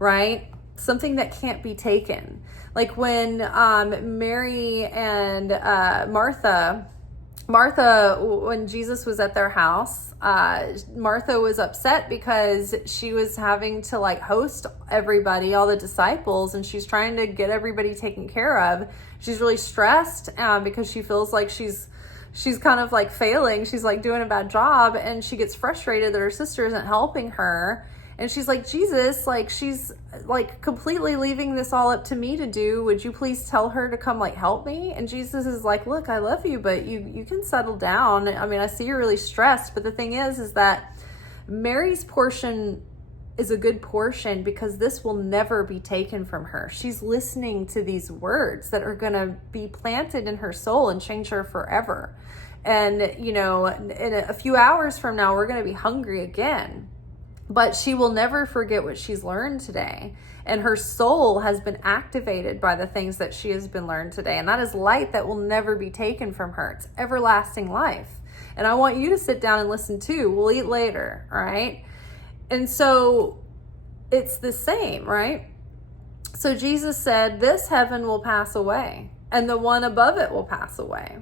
right? Something that can't be taken. Like when Mary and Martha, when Jesus was at their house, Martha was upset because she was having to like host everybody, all the disciples, and she's trying to get everybody taken care of. She's really stressed because she feels like she's kind of like failing. She's like doing a bad job, and she gets frustrated that her sister isn't helping her. And she's like, Jesus, like, she's like completely leaving this all up to me to do. Would you please tell her to come like help me? And Jesus is like, look, I love you, but you can settle down. I mean, I see you're really stressed, but the thing is that Mary's portion is a good portion because this will never be taken from her. She's listening to these words that are going to be planted in her soul and change her forever. And, in a few hours from now, we're going to be hungry again. But she will never forget what she's learned today. And her soul has been activated by the things that she has been learned today. And that is light that will never be taken from her. It's everlasting life. And I want you to sit down and listen too. We'll eat later, all right? And so it's the same, right? So Jesus said, this heaven will pass away, and the one above it will pass away.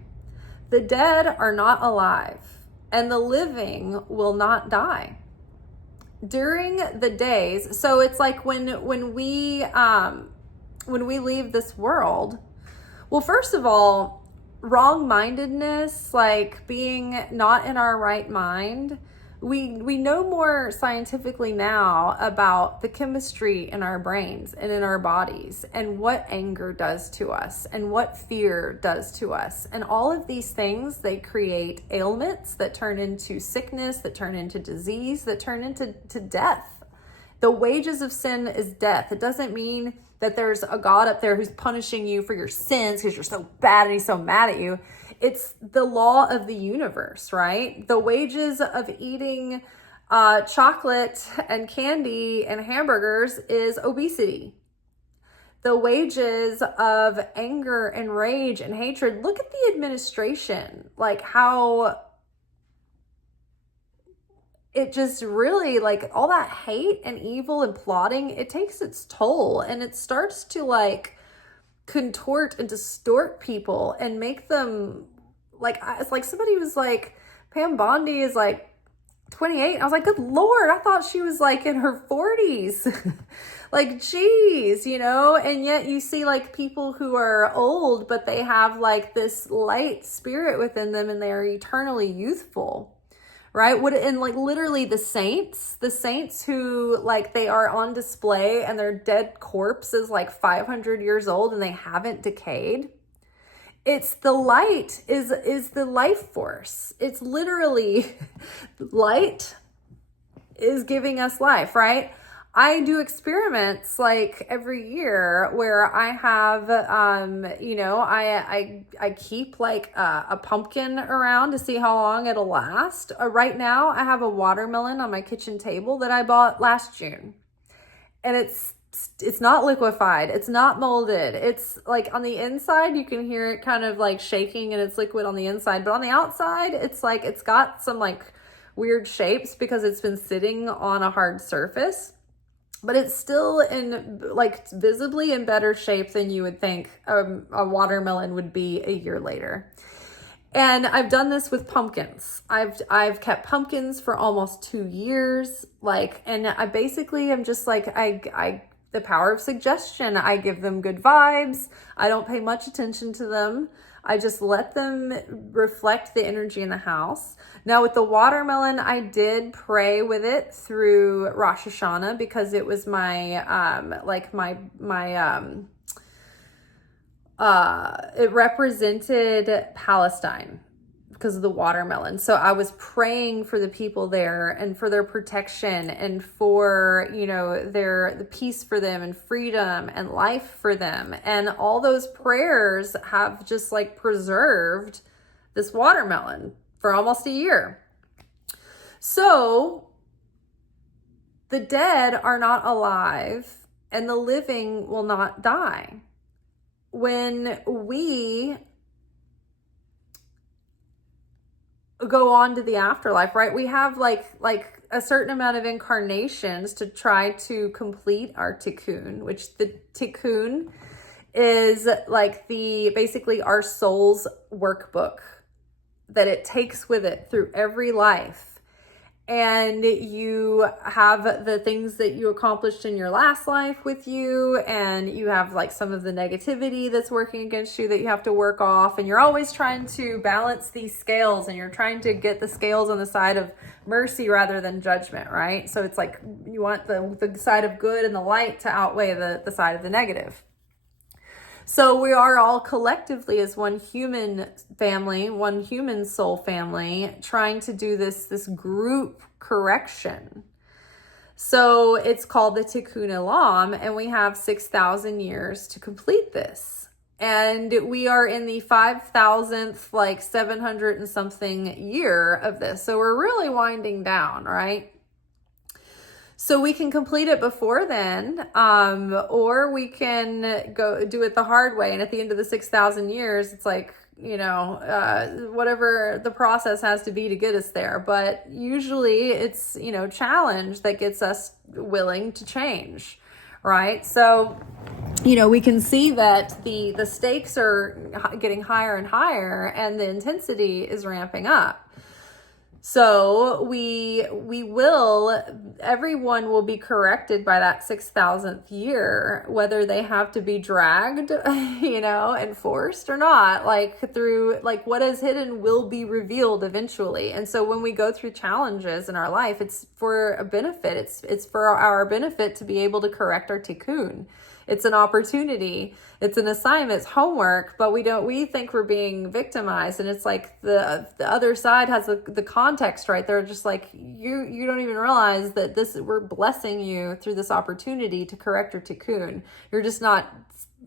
The dead are not alive, and the living will not die. During the days, so it's like when we leave this world, well, first of all, wrong-mindedness, like being not in our right mind, we know more scientifically now about the chemistry in our brains and in our bodies, and what anger does to us and what fear does to us. And all of these things, they create ailments that turn into sickness, that turn into disease, that turn into death. The wages of sin is death. It doesn't mean that there's a God up there who's punishing you for your sins because you're so bad and he's so mad at you. It's the law of the universe, right? The wages of eating chocolate and candy and hamburgers is obesity. The wages of anger and rage and hatred. Look at the administration, like how it just really, like, all that hate and evil and plotting, it takes its toll, and it starts to like contort and distort people and make them like, it's like somebody was like, Pam Bondi is like 28. I was like, good Lord, I thought she was like in her 40s. Like, geez, you know, and yet you see like people who are old, but they have like this light spirit within them and they are eternally youthful. Right? And like literally the saints who like they are on display and their dead corpse is like 500 years old and they haven't decayed. It's the light is the life force. It's literally light is giving us life, right? I do experiments like every year where I have, I keep like a pumpkin around to see how long it'll last. Right now I have a watermelon on my kitchen table that I bought last June, and it's not liquefied. It's not molded. It's like on the inside, you can hear it kind of like shaking and it's liquid on the inside, but on the outside, it's like, it's got some like weird shapes because it's been sitting on a hard surface. But it's still in like visibly in better shape than you would think a watermelon would be a year later. And I've done this with pumpkins. I've kept pumpkins for almost 2 years. Like, and I basically am just like, the power of suggestion. I give them good vibes. I don't pay much attention to them. I just let them reflect the energy in the house. Now with the watermelon, I did pray with it through Rosh Hashanah because it was my, it represented Palestine because of the watermelon. So I was praying for the people there and for their protection and for, you know, the peace for them and freedom and life for them. And all those prayers have just like preserved this watermelon for almost a year. So the dead are not alive and the living will not die. When we go on to the afterlife, right? We have like a certain amount of incarnations to try to complete our tikkun, which the tikkun is like basically our soul's workbook that it takes with it through every life. And you have the things that you accomplished in your last life with you, and you have like some of the negativity that's working against you that you have to work off, and you're always trying to balance these scales, and you're trying to get the scales on the side of mercy rather than judgment, right? So it's like you want the side of good and the light to outweigh the side of the negative. So we are all collectively as one human family, one human soul family, trying to do this group correction. So it's called the Tikkune Olam, and we have 6,000 years to complete this. And we are in the 5,000th, like 700 and something year of this. So we're really winding down, right? So we can complete it before then, or we can go do it the hard way. And at the end of the 6,000 years, it's like, you know, whatever the process has to be to get us there. But usually it's, you know, challenge that gets us willing to change, right? So, you know, we can see that the stakes are getting higher and higher and the intensity is ramping up. So everyone will be corrected by that 6,000th year, whether they have to be dragged, and forced or not, through what is hidden will be revealed eventually. And so when we go through challenges in our life, it's for a benefit. It's for our benefit to be able to correct our tikkun. It's an opportunity. It's an assignment. It's homework, but we think we're being victimized. And it's like the other side has the context, right? They're just like, you don't even realize that we're blessing you through this opportunity to correct your tikkun. You're just not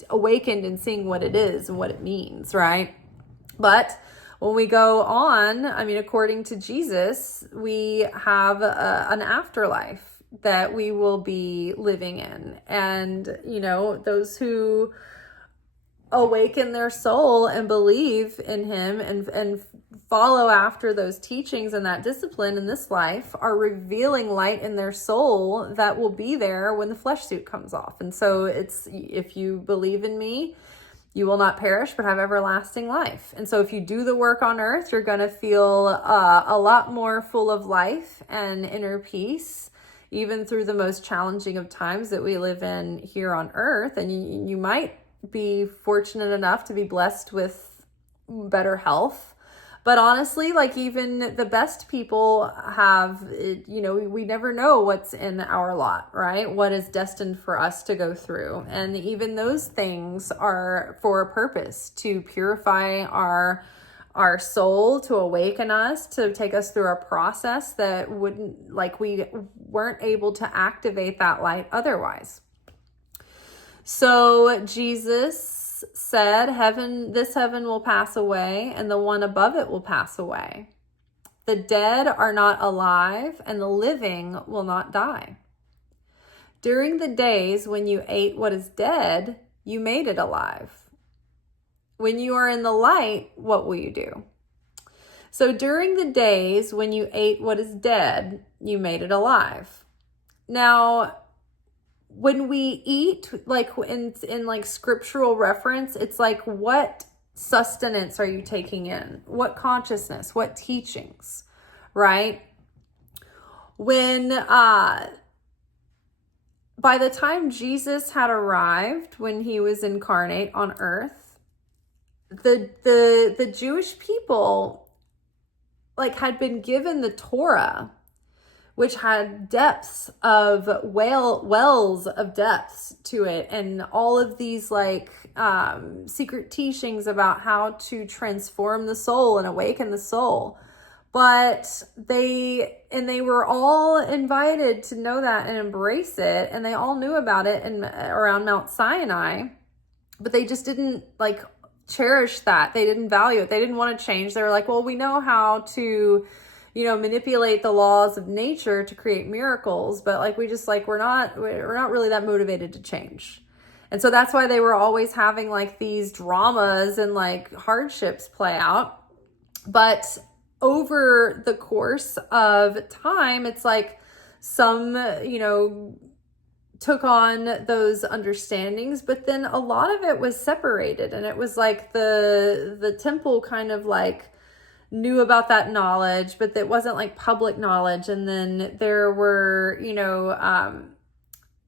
awakened and seeing what it is and what it means, right? But when we go on, according to Jesus, we have an afterlife that we will be living in. And, those who awaken their soul and believe in him and follow after those teachings and that discipline in this life are revealing light in their soul that will be there when the flesh suit comes off. And so it's, if you believe in me, you will not perish, but have everlasting life. And so if you do the work on earth, you're going to feel a lot more full of life and inner peace, even through the most challenging of times that we live in here on earth. And you might be fortunate enough to be blessed with better health. But honestly, even the best people have, we never know what's in our lot, right? What is destined for us to go through. And even those things are for a purpose, to purify our soul, to awaken us, to take us through a process that we weren't able to activate that light otherwise. So Jesus said, this heaven will pass away, and the one above it will pass away. The dead are not alive, and the living will not die. During the days when you ate what is dead, you made it alive. When you are in the light, what will you do? So during the days when you ate what is dead, you made it alive. Now, when we eat, in scriptural reference, it's what sustenance are you taking in? What consciousness? What teachings? Right? When, by the time Jesus had arrived, when he was incarnate on earth, the Jewish people had been given the Torah, which had depths of wells of depths to it, and all of these secret teachings about how to transform the soul and awaken the soul. But they were all invited to know that and embrace it, and they all knew about it around Mount Sinai, but they just didn't cherish that. They didn't value it. They didn't want to change. They were like, well, we know how to, manipulate the laws of nature to create miracles, but we're not really that motivated to change. And so that's why they were always having these dramas and hardships play out. But over the course of time, it's some, took on those understandings, but then a lot of it was separated, and it was the temple kind of knew about that knowledge, but that wasn't like public knowledge. And then there were,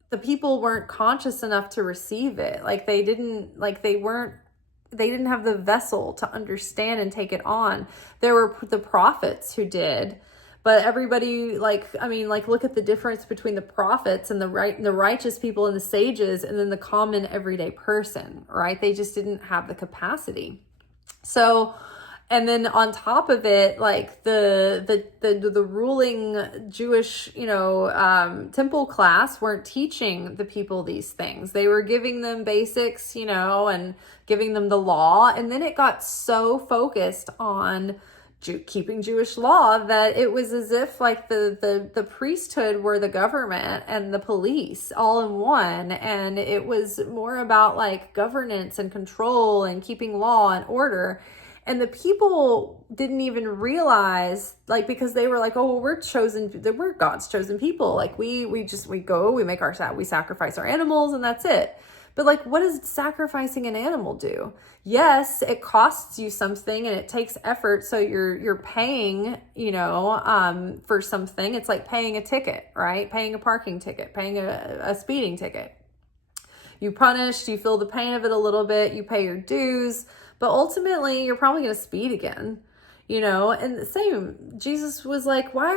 the people weren't conscious enough to receive it. They didn't have the vessel to understand and take it on. There were the prophets who did, but everybody, look at the difference between the prophets and the righteous people and the sages, and then the common everyday person, right? They just didn't have the capacity. So, and then on top of it, the ruling Jewish, temple class weren't teaching the people these things. They were giving them basics, and giving them the law. And then it got so focused on keeping Jewish law that it was as if the priesthood were the government and the police all in one. And it was more about governance and control and keeping law and order. And the people didn't even realize, because they were oh, we're God's chosen people. We sacrifice our animals and that's it. But like, what does sacrificing an animal do? Yes, it costs you something and it takes effort. So you're paying, for something. It's like paying a ticket, right? Paying a parking ticket, paying a speeding ticket. You punished, you feel the pain of it a little bit, you pay your dues, but ultimately you're probably going to speed again. And the same, Jesus was like, what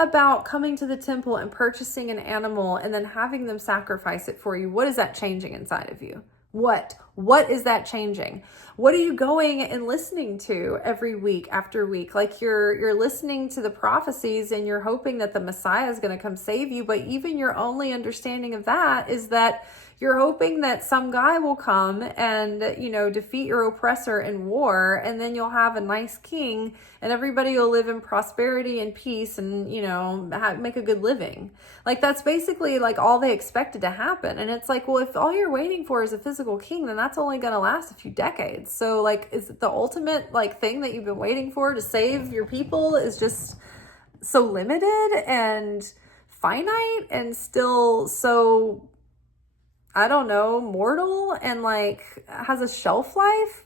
about coming to the temple and purchasing an animal and then having them sacrifice it for you? What is that changing inside of you? What is that changing? What are you going and listening to every week after week? Like you're listening to the prophecies and you're hoping that the Messiah is going to come save you. But even your only understanding of that is that you're hoping that some guy will come and, defeat your oppressor in war, and then you'll have a nice king and everybody will live in prosperity and peace and, make a good living. Like that's basically like all they expected to happen. And it's like, well, if all you're waiting for is a physical king, then that's only going to last a few decades. So like, is it the ultimate like thing that you've been waiting for to save your people is just so limited and finite and still so, I don't know, mortal and like has a shelf life?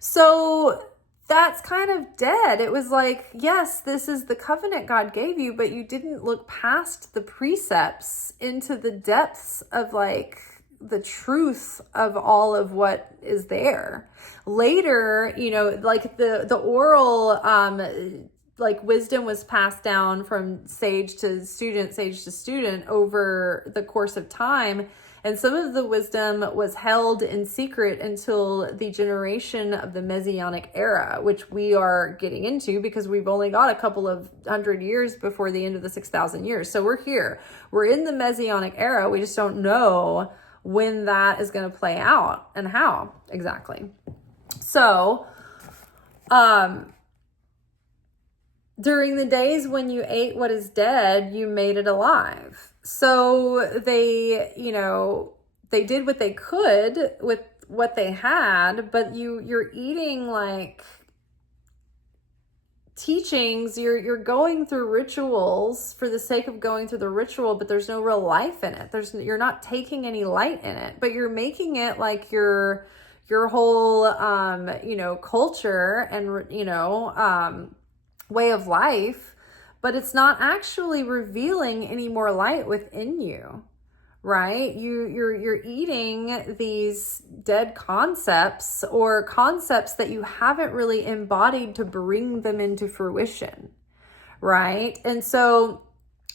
So that's kind of dead. It was like, yes, this is the covenant God gave you, but you didn't look past the precepts into the depths of like the truth of all of what is there. Later, like the oral, like wisdom was passed down from sage to student over the course of time. And some of the wisdom was held in secret until the generation of the Messianic era, which we are getting into because we've only got a couple of 100 years before the end of the 6,000 years. So we're here. We're in the Messianic era. We just don't know when that is going to play out and how exactly. So, during the days when you ate what is dead, you made it alive. So they, they did what they could with what they had, but you're eating like teachings, you're going through rituals for the sake of going through the ritual, but there's no real life in it. You're not taking any light in it, but you're making it like your whole, culture and, way of life, but it's not actually revealing any more light within you, right? You're eating these dead concepts or concepts that you haven't really embodied to bring them into fruition, right? And so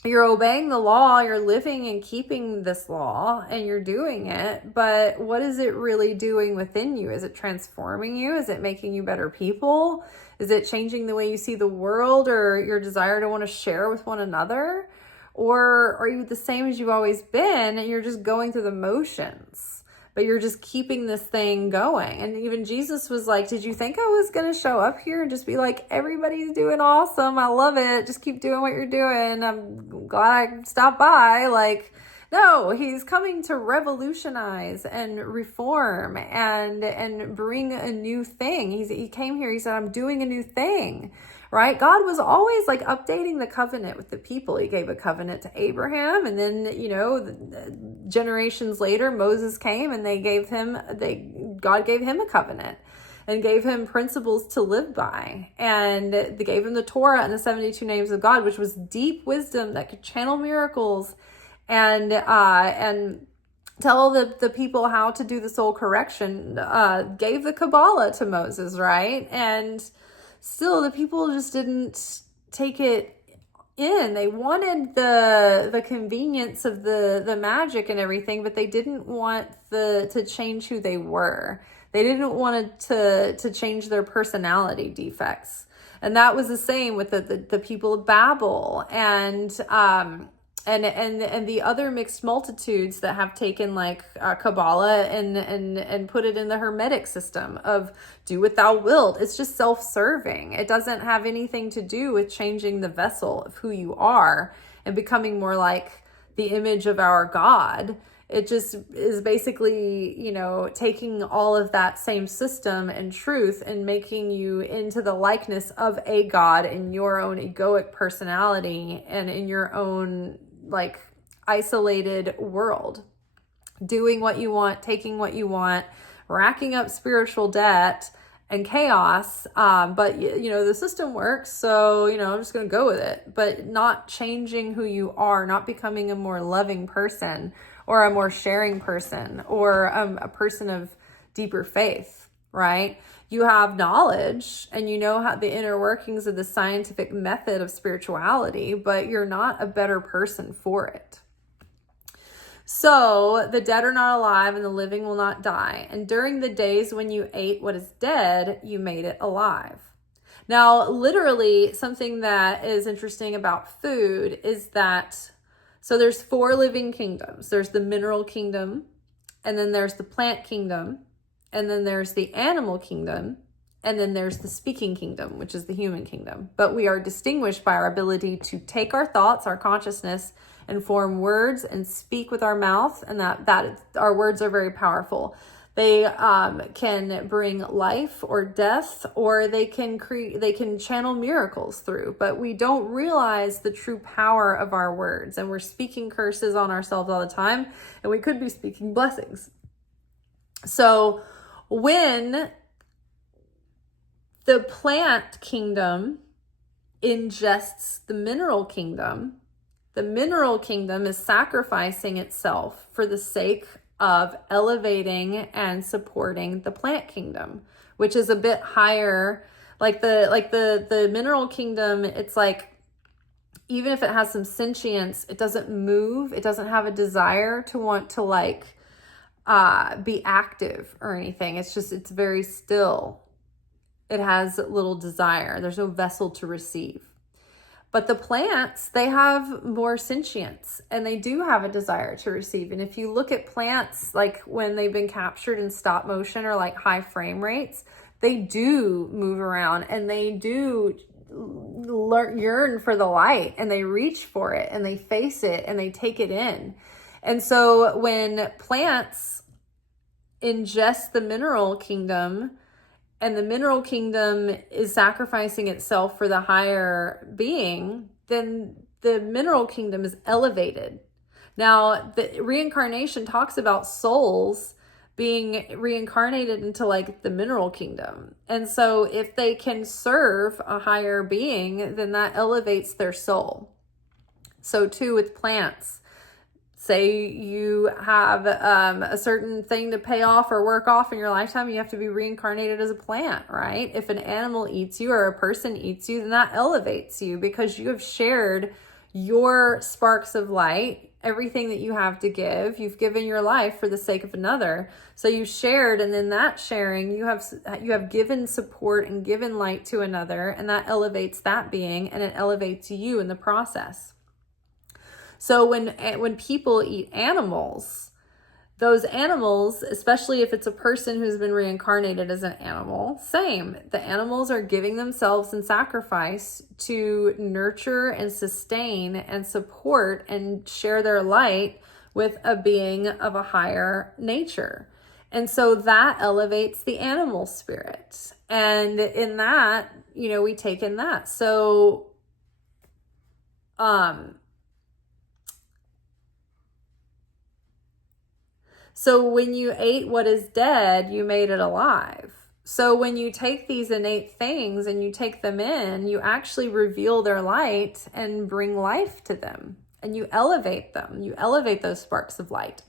you're obeying the law, you're living and keeping this law, and you're doing it, but what is it really doing within you? Is it transforming you? Is it making you better people? Is it changing the way you see the world or your desire to want to share with one another? Or are you the same as you've always been and you're just going through the motions, but you're just keeping this thing going? And even Jesus was like, did you think I was going to show up here and just be like, everybody's doing awesome, I love it, just keep doing what you're doing, I'm glad I stopped by? Like, no, he's coming to revolutionize and reform and bring a new thing. He came here, he said, I'm doing a new thing, right? God was always like updating the covenant with the people. He gave a covenant to Abraham, and then, generations later, Moses came and God gave him a covenant and gave him principles to live by. And they gave him the Torah and the 72 names of God, which was deep wisdom that could channel miracles and tell the people how to do the soul correction, gave the Kabbalah to Moses, right? And still the people just didn't take it in. They wanted the convenience of the magic and everything, but they didn't want to change who they were. They didn't want to change their personality defects. And that was the same with the people of Babel and the other mixed multitudes that have taken like Kabbalah and put it in the Hermetic system of do what thou wilt. It's just self-serving. It doesn't have anything to do with changing the vessel of who you are and becoming more like the image of our God. It just is basically, taking all of that same system and truth and making you into the likeness of a God in your own egoic personality and in your own isolated world, doing what you want, taking what you want, racking up spiritual debt and chaos. But the system works, so I'm just going to go with it, but not changing who you are, not becoming a more loving person or a more sharing person or a person of deeper faith, right? You have knowledge and you know how the inner workings of the scientific method of spirituality, but you're not a better person for it. So the dead are not alive and the living will not die. And during the days when you ate what is dead, you made it alive. Now, literally, something that is interesting about food is that, so there's 4 living kingdoms. There's the mineral kingdom, and then there's the plant kingdom, and then there's the animal kingdom, and then there's the speaking kingdom, which is the human kingdom. But we are distinguished by our ability to take our thoughts, our consciousness, and form words and speak with our mouth, and that our words are very powerful. They can bring life or death, or they can channel miracles through, but we don't realize the true power of our words, and we're speaking curses on ourselves all the time, and we could be speaking blessings. So when the plant kingdom ingests the mineral kingdom is sacrificing itself for the sake of elevating and supporting the plant kingdom, which is a bit higher. Like the mineral kingdom, it's like, even if it has some sentience, it doesn't move. It doesn't have a desire to want to be active or anything. It's very still. It has little desire. There's no vessel to receive. But the plants, they have more sentience and they do have a desire to receive. And if you look at plants, like when they've been captured in stop motion or like high frame rates, they do move around and they do yearn for the light, and they reach for it and they face it and they take it in. And so when plants ingest the mineral kingdom, and the mineral kingdom is sacrificing itself for the higher being, then the mineral kingdom is elevated. Now, the reincarnation talks about souls being reincarnated into like the mineral kingdom. And so if they can serve a higher being, then that elevates their soul. So too with plants. Say you have a certain thing to pay off or work off in your lifetime, you have to be reincarnated as a plant, right? If an animal eats you or a person eats you, then that elevates you because you have shared your sparks of light, everything that you have to give. You've given your life for the sake of another. So you shared, and then that sharing, you have given support and given light to another, and that elevates that being, and it elevates you in the process. So when people eat animals, those animals, especially if it's a person who's been reincarnated as an animal, same. The animals are giving themselves in sacrifice to nurture and sustain and support and share their light with a being of a higher nature. And so that elevates the animal spirit. And in that, we take in that. So, So when you ate what is dead, you made it alive. So when you take these innate things and you take them in, you actually reveal their light and bring life to them, and you elevate them. You elevate those sparks of light.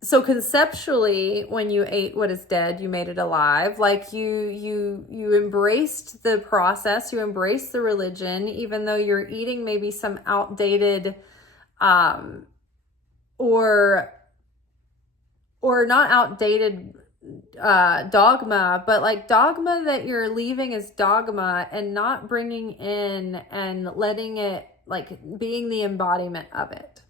So conceptually, when you ate what is dead, you made it alive. Like you embraced the process, you embraced the religion, even though you're eating maybe some outdated, or not outdated dogma, but like dogma that you're leaving as dogma and not bringing in and letting it, like being the embodiment of it.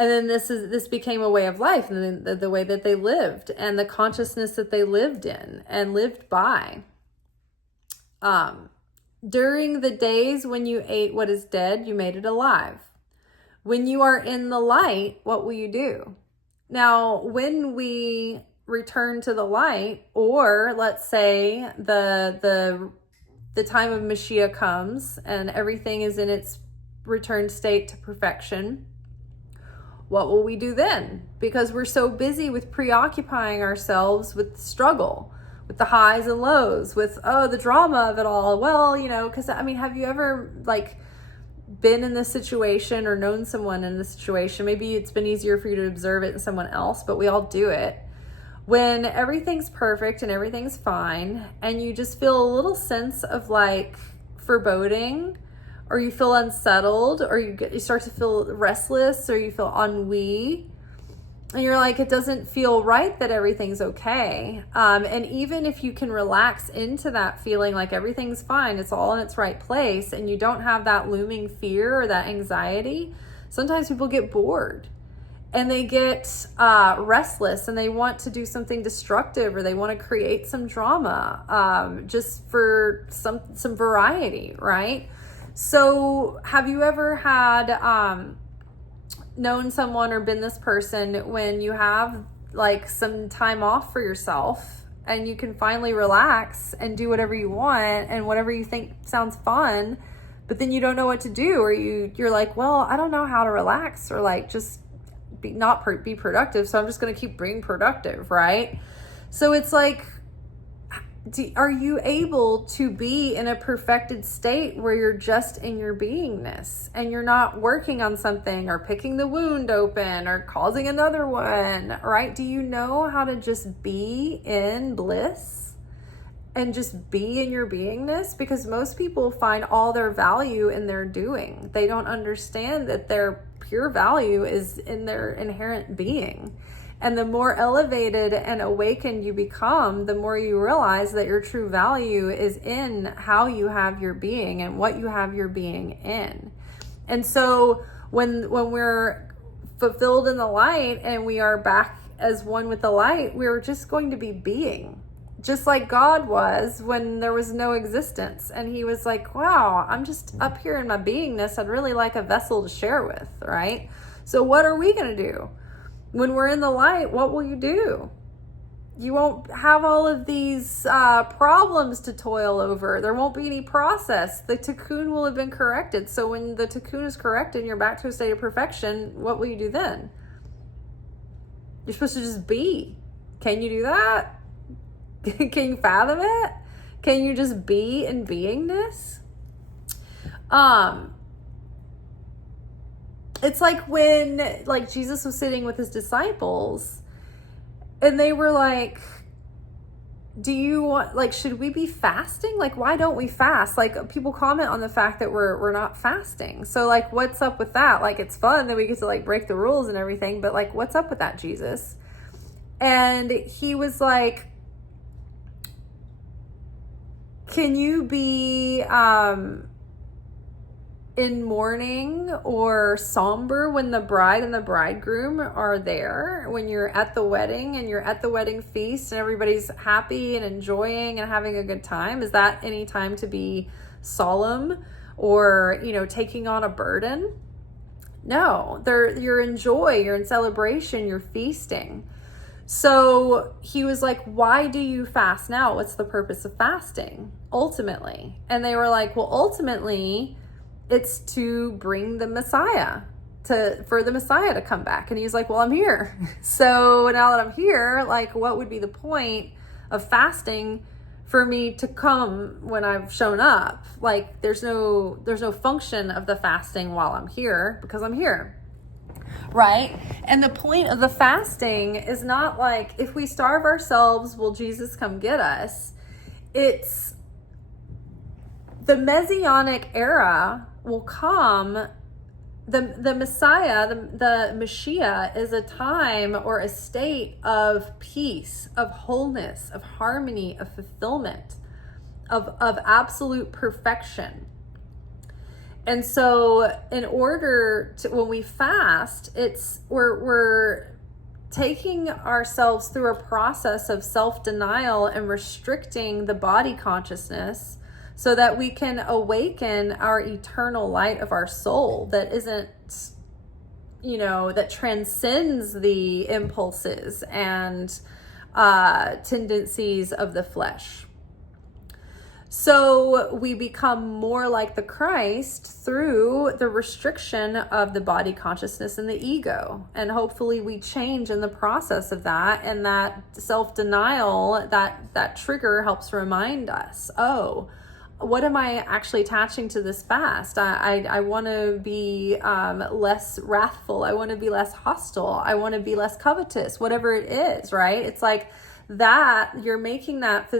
And then this became a way of life, and then the way that they lived and the consciousness that they lived in and lived by. During the days when you ate what is dead, you made it alive. When you are in the light, what will you do? Now, when we return to the light, or let's say the time of Mashiach comes and everything is in its returned state to perfection, what will we do then? Because we're so busy with preoccupying ourselves with the struggle, with the highs and lows, with, the drama of it all. Well, because have you ever been in this situation or known someone in this situation? Maybe it's been easier for you to observe it in someone else, but we all do it. When everything's perfect and everything's fine, and you just feel a little sense of foreboding, or you feel unsettled, or you start to feel restless, or you feel ennui, and you're like, it doesn't feel right that everything's okay. And even if you can relax into that feeling like everything's fine, it's all in its right place, and you don't have that looming fear or that anxiety, sometimes people get bored and they get restless, and they want to do something destructive, or they want to create some drama, just for some variety, right? So have you ever had known someone or been this person when you have some time off for yourself and you can finally relax and do whatever you want and whatever you think sounds fun, but then you don't know what to do, or you're like, well, I don't know how to relax, or just be productive, so I'm just going to keep being productive, right? So it's are you able to be in a perfected state where you're just in your beingness and you're not working on something or picking the wound open or causing another one, right? Do you know how to just be in bliss and just be in your beingness? Because most people find all their value in their doing. They don't understand that their pure value is in their inherent being. And the more elevated and awakened you become, the more you realize that your true value is in how you have your being and what you have your being in. And so when we're fulfilled in the light and we are back as one with the light, we're just going to be being. Just like God was when there was no existence. And he was like, wow, I'm just up here in my beingness. I'd really like a vessel to share with, right? So what are we going to do? When we're in the light, what will you do? You won't have all of these problems to toil over. There won't be any process. The tikkun will have been corrected. So when the tikkun is corrected and you're back to a state of perfection, what will you do then? You're supposed to just be. Can you do that? Can you fathom it? Can you just be in beingness? It's like when Jesus was sitting with his disciples and they were like, do you want, should we be fasting? Why don't we fast? People comment on the fact that we're not fasting. So what's up with that? It's fun that we get to break the rules and everything, but what's up with that, Jesus? And he was like, can you be, in mourning or somber when the bride and the bridegroom are there, when you're at the wedding and you're at the wedding feast and everybody's happy and enjoying and having a good time? Is that any time to be solemn or, taking on a burden? No, you're in joy, you're in celebration, you're feasting. So he was like, why do you fast now? What's the purpose of fasting ultimately? And they were like, well, ultimately it's to bring the Messiah, for the Messiah to come back. And he's like, well, I'm here. So now that I'm here, what would be the point of fasting for me to come when I've shown up? There's no function of the fasting while I'm here, because I'm here. Right? And the point of the fasting is not if we starve ourselves, will Jesus come get us? It's the Messianic era will come. The Messiah, the Mashiach, is a time or a state of peace, of wholeness, of harmony, of fulfillment, of absolute perfection. And so in order to, when we fast, we're taking ourselves through a process of self-denial and restricting the body consciousness so that we can awaken our eternal light of our soul that isn't, that transcends the impulses and tendencies of the flesh. So we become more like the Christ through the restriction of the body consciousness and the ego. And hopefully we change in the process of that. And that self-denial, that trigger helps remind us, oh, what am I actually attaching to this fast? I want to be less wrathful. I want to be less hostile. I want to be less covetous, whatever it is, right? It's like that you're making that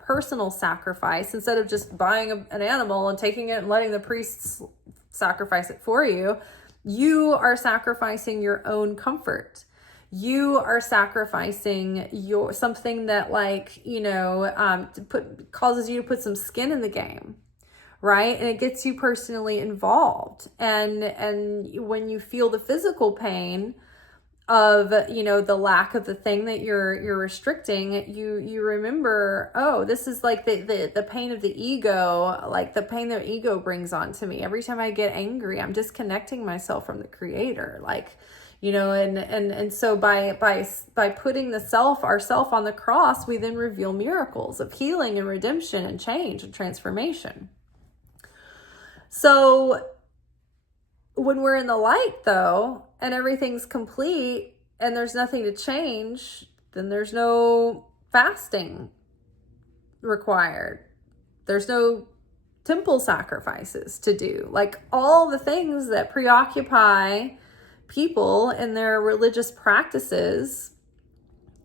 personal sacrifice instead of just buying an animal and taking it and letting the priests sacrifice it for you. You are sacrificing your own comfort. You are sacrificing something that causes you to put some skin in the game, right? And it gets you personally involved. And when you feel the physical pain of, the lack of the thing that you're restricting, you remember, oh, this is like the pain of the ego, like the pain that ego brings on to me. Every time I get angry, I'm disconnecting myself from the creator. And so by putting ourself on the cross, we then reveal miracles of healing and redemption and change and transformation. So when we're in the light, though, and everything's complete and there's nothing to change, then there's no fasting required. There's no temple sacrifices to do. Like all the things that preoccupy people in their religious practices,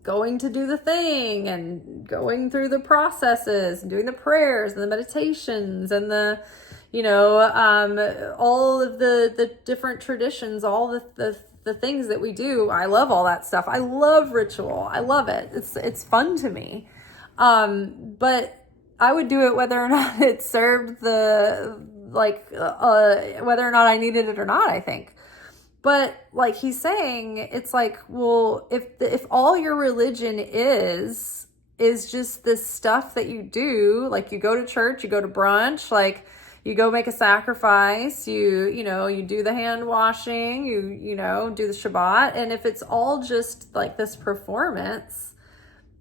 going to do the thing and going through the processes and doing the prayers and the meditations and the all of the different traditions, all the things that we do. I love all that stuff. I love ritual. I love it. It's fun to me. But I would do it whether or not it served whether or not I needed it or not, I think. But like he's saying, it's like, well, if all your religion is just this stuff that you do, like you go to church, you go to brunch, like you go make a sacrifice, you do the hand washing, you do the Shabbat. And if it's all just like this performance,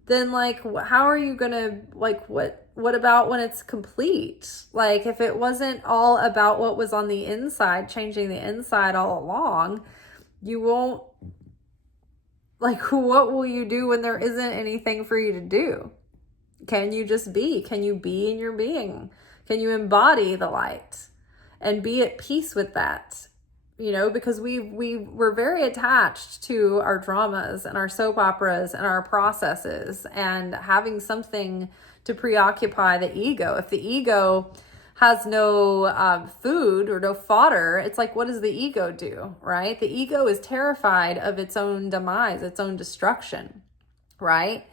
then like, how are you going to, like, what about when it's complete? Like if it wasn't all about what was on the inside, changing the inside all along, you won't, like, what will you do when there isn't anything for you to do? Can you just be? Can you be in your being? Can you embody the light and be at peace with that? Because we're very attached to our dramas and our soap operas and our processes and having something to preoccupy the ego. If the ego has no food or no fodder, it's like, what does the ego do, right? The ego is terrified of its own demise, its own destruction, right?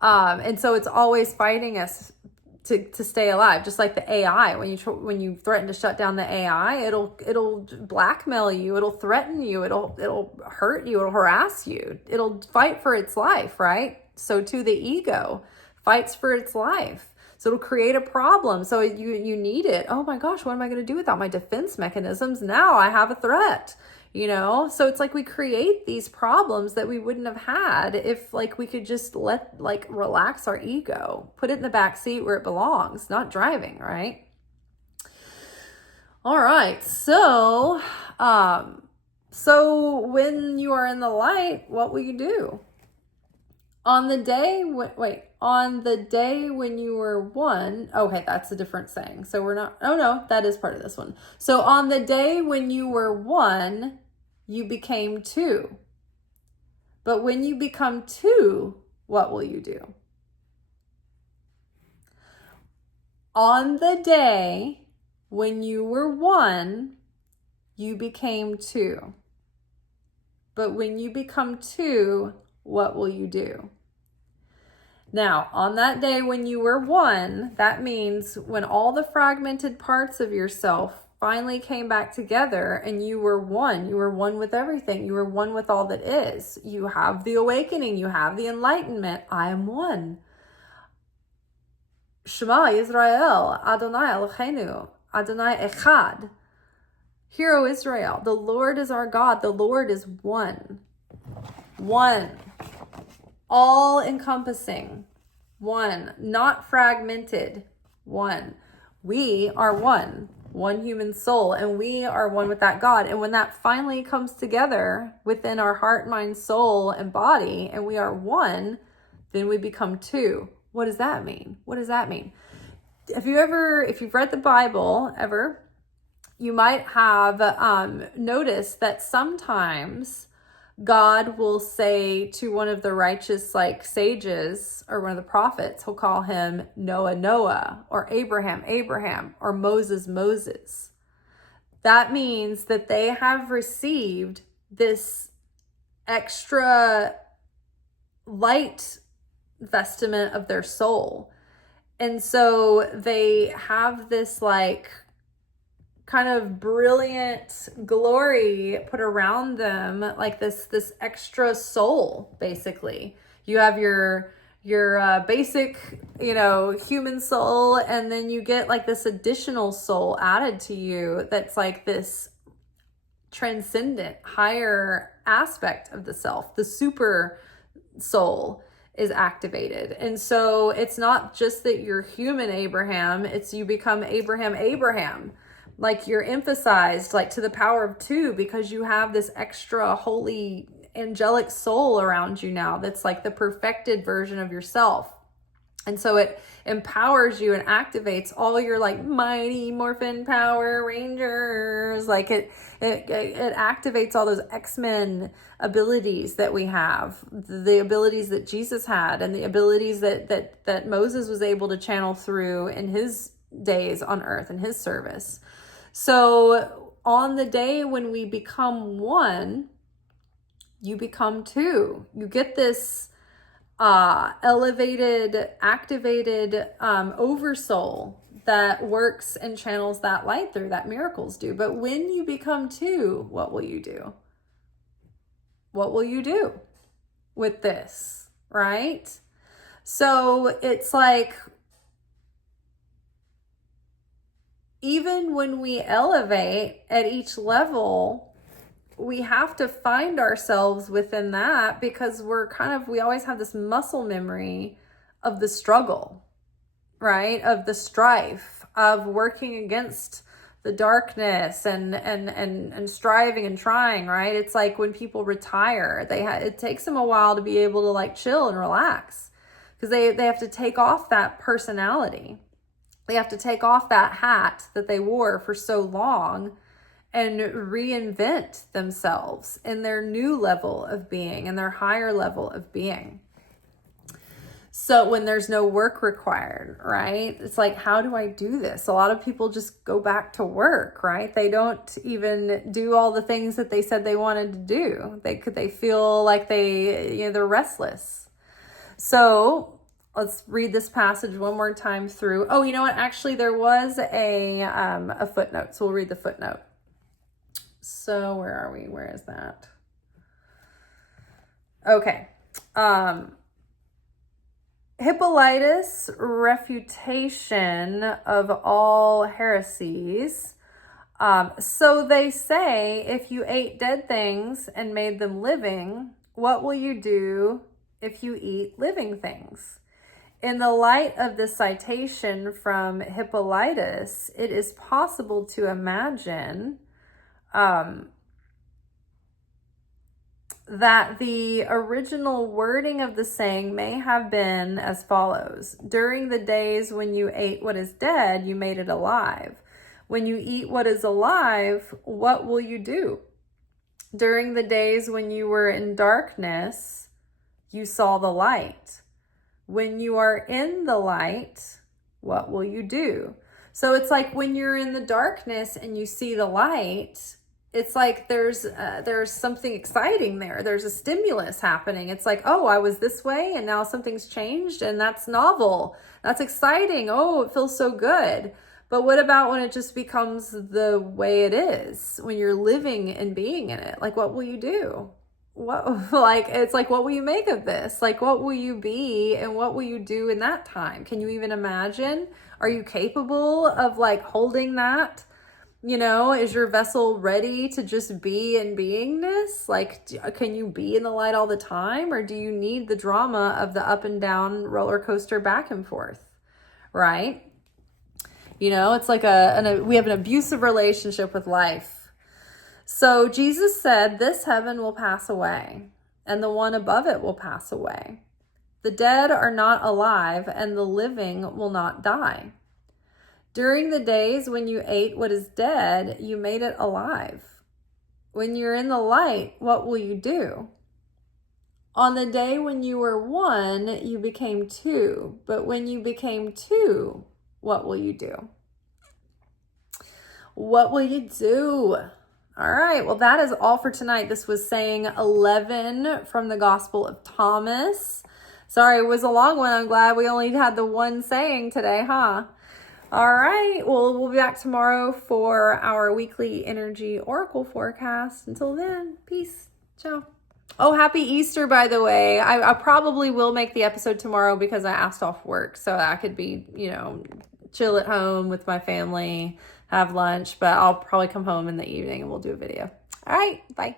And so it's always fighting us to stay alive. Just like the AI, when you threaten to shut down the AI, it'll blackmail you, it'll threaten you, it'll hurt you, it'll harass you, it'll fight for its life, right? So too the ego fights for its life. So it'll create a problem. So you need it. Oh my gosh, what am I going to do without my defense mechanisms? Now I have a threat. So it's like we create these problems that we wouldn't have had if like we could just relax our ego, put it in the back seat where it belongs, not driving, right? All right. So when you are in the light, what will you do? On the day when you were one, okay, that's a different saying. So we're not, oh no, that is part of this one. So on the day when you were one, you became two. But when you become two, what will you do? On the day when you were one, you became two. But when you become two, what will you do? Now, on that day when you were one, that means when all the fragmented parts of yourself finally came back together and you were one with everything. You were one with all that is. You have the awakening. You have the enlightenment. I am one. Shema Yisrael, Adonai Eloheinu, Adonai Echad. Hear, O Israel, the Lord is our God. The Lord is one. One. all encompassing, one, not fragmented, one. We are one human soul, and we are one with that God. And when that finally comes together within our heart, mind, soul, and body, and we are one, then we become two. What does that mean? What does that mean? If you've read the Bible ever, you might have noticed that sometimes God will say to one of the righteous sages or one of the prophets, he'll call him Noah, Noah, or Abraham, Abraham, or Moses, Moses. That means that they have received this extra light vestment of their soul. And so they have this kind of brilliant glory put around them, like this extra soul. Basically, you have your basic human soul, and then you get this additional soul added to you that's this transcendent higher aspect of the self. The super soul is activated. And so it's not just that you're human Abraham, it's you become Abraham. You're emphasized to the power of two, because you have this extra holy angelic soul around you now that's the perfected version of yourself. And so it empowers you and activates all your mighty morphin power rangers. It activates all those X-Men abilities that we have, the abilities that Jesus had, and the abilities that Moses was able to channel through in his days on earth and his service. So on the day when we become one, you become two. You get this elevated, activated oversoul that works and channels that light through, that miracles do. But when you become two, what will you do? What will you do with this, right? So it's even when we elevate at each level, we have to find ourselves within that, because we always have this muscle memory of the struggle, right? Of the strife, of working against the darkness and striving and trying, right? It's when people retire, it takes them a while to be able to chill and relax, because they have to take off that personality. They have to take off that hat that they wore for so long and reinvent themselves in their new level of being and their higher level of being. So when there's no work required, right? It's how do I do this? A lot of people just go back to work, right? They don't even do all the things that they said they wanted to do. They feel they're restless. So let's read this passage one more time through. Oh, you know what? Actually, there was a footnote. So we'll read the footnote. So where are we? Where is that? Okay. Hippolytus' refutation of all heresies. So they say, if you ate dead things and made them living, what will you do if you eat living things? In the light of the citation from Hippolytus, it is possible to imagine that the original wording of the saying may have been as follows. During the days when you ate what is dead, you made it alive. When you eat what is alive, what will you do? During the days when you were in darkness, you saw the light. When you are in the light, what will you do? So it's when you're in the darkness and you see the light, it's there's something exciting there. There's a stimulus happening. It's oh, I was this way and now something's changed, and that's novel. That's exciting. Oh, it feels so good. But what about when it just becomes the way it is, when you're living and being in it? What will you do? What what will you make of this? What will you be, and what will you do in that time? Can you even imagine? Are you capable of holding that Is your vessel ready to just be in beingness? Like, can you be in the light all the time? Or do you need the drama of the up and down roller coaster back and forth? Right? It's like we have an abusive relationship with life. So Jesus said, this heaven will pass away, and the one above it will pass away. The dead are not alive, and the living will not die. During the days when you ate what is dead, you made it alive. When you're in the light, what will you do? On the day when you were one, you became two. But when you became two, what will you do? What will you do? All right, well, that is all for tonight. This was saying 11 from the Gospel of Thomas. Sorry, it was a long one. I'm glad we only had the one saying today, huh? All right, well, we'll be back tomorrow for our weekly energy oracle forecast. Until then, peace. Ciao. Oh, happy Easter, by the way. I probably will make the episode tomorrow because I asked off work, so I could be, chill at home with my family, have lunch, but I'll probably come home in the evening and we'll do a video. All right, bye.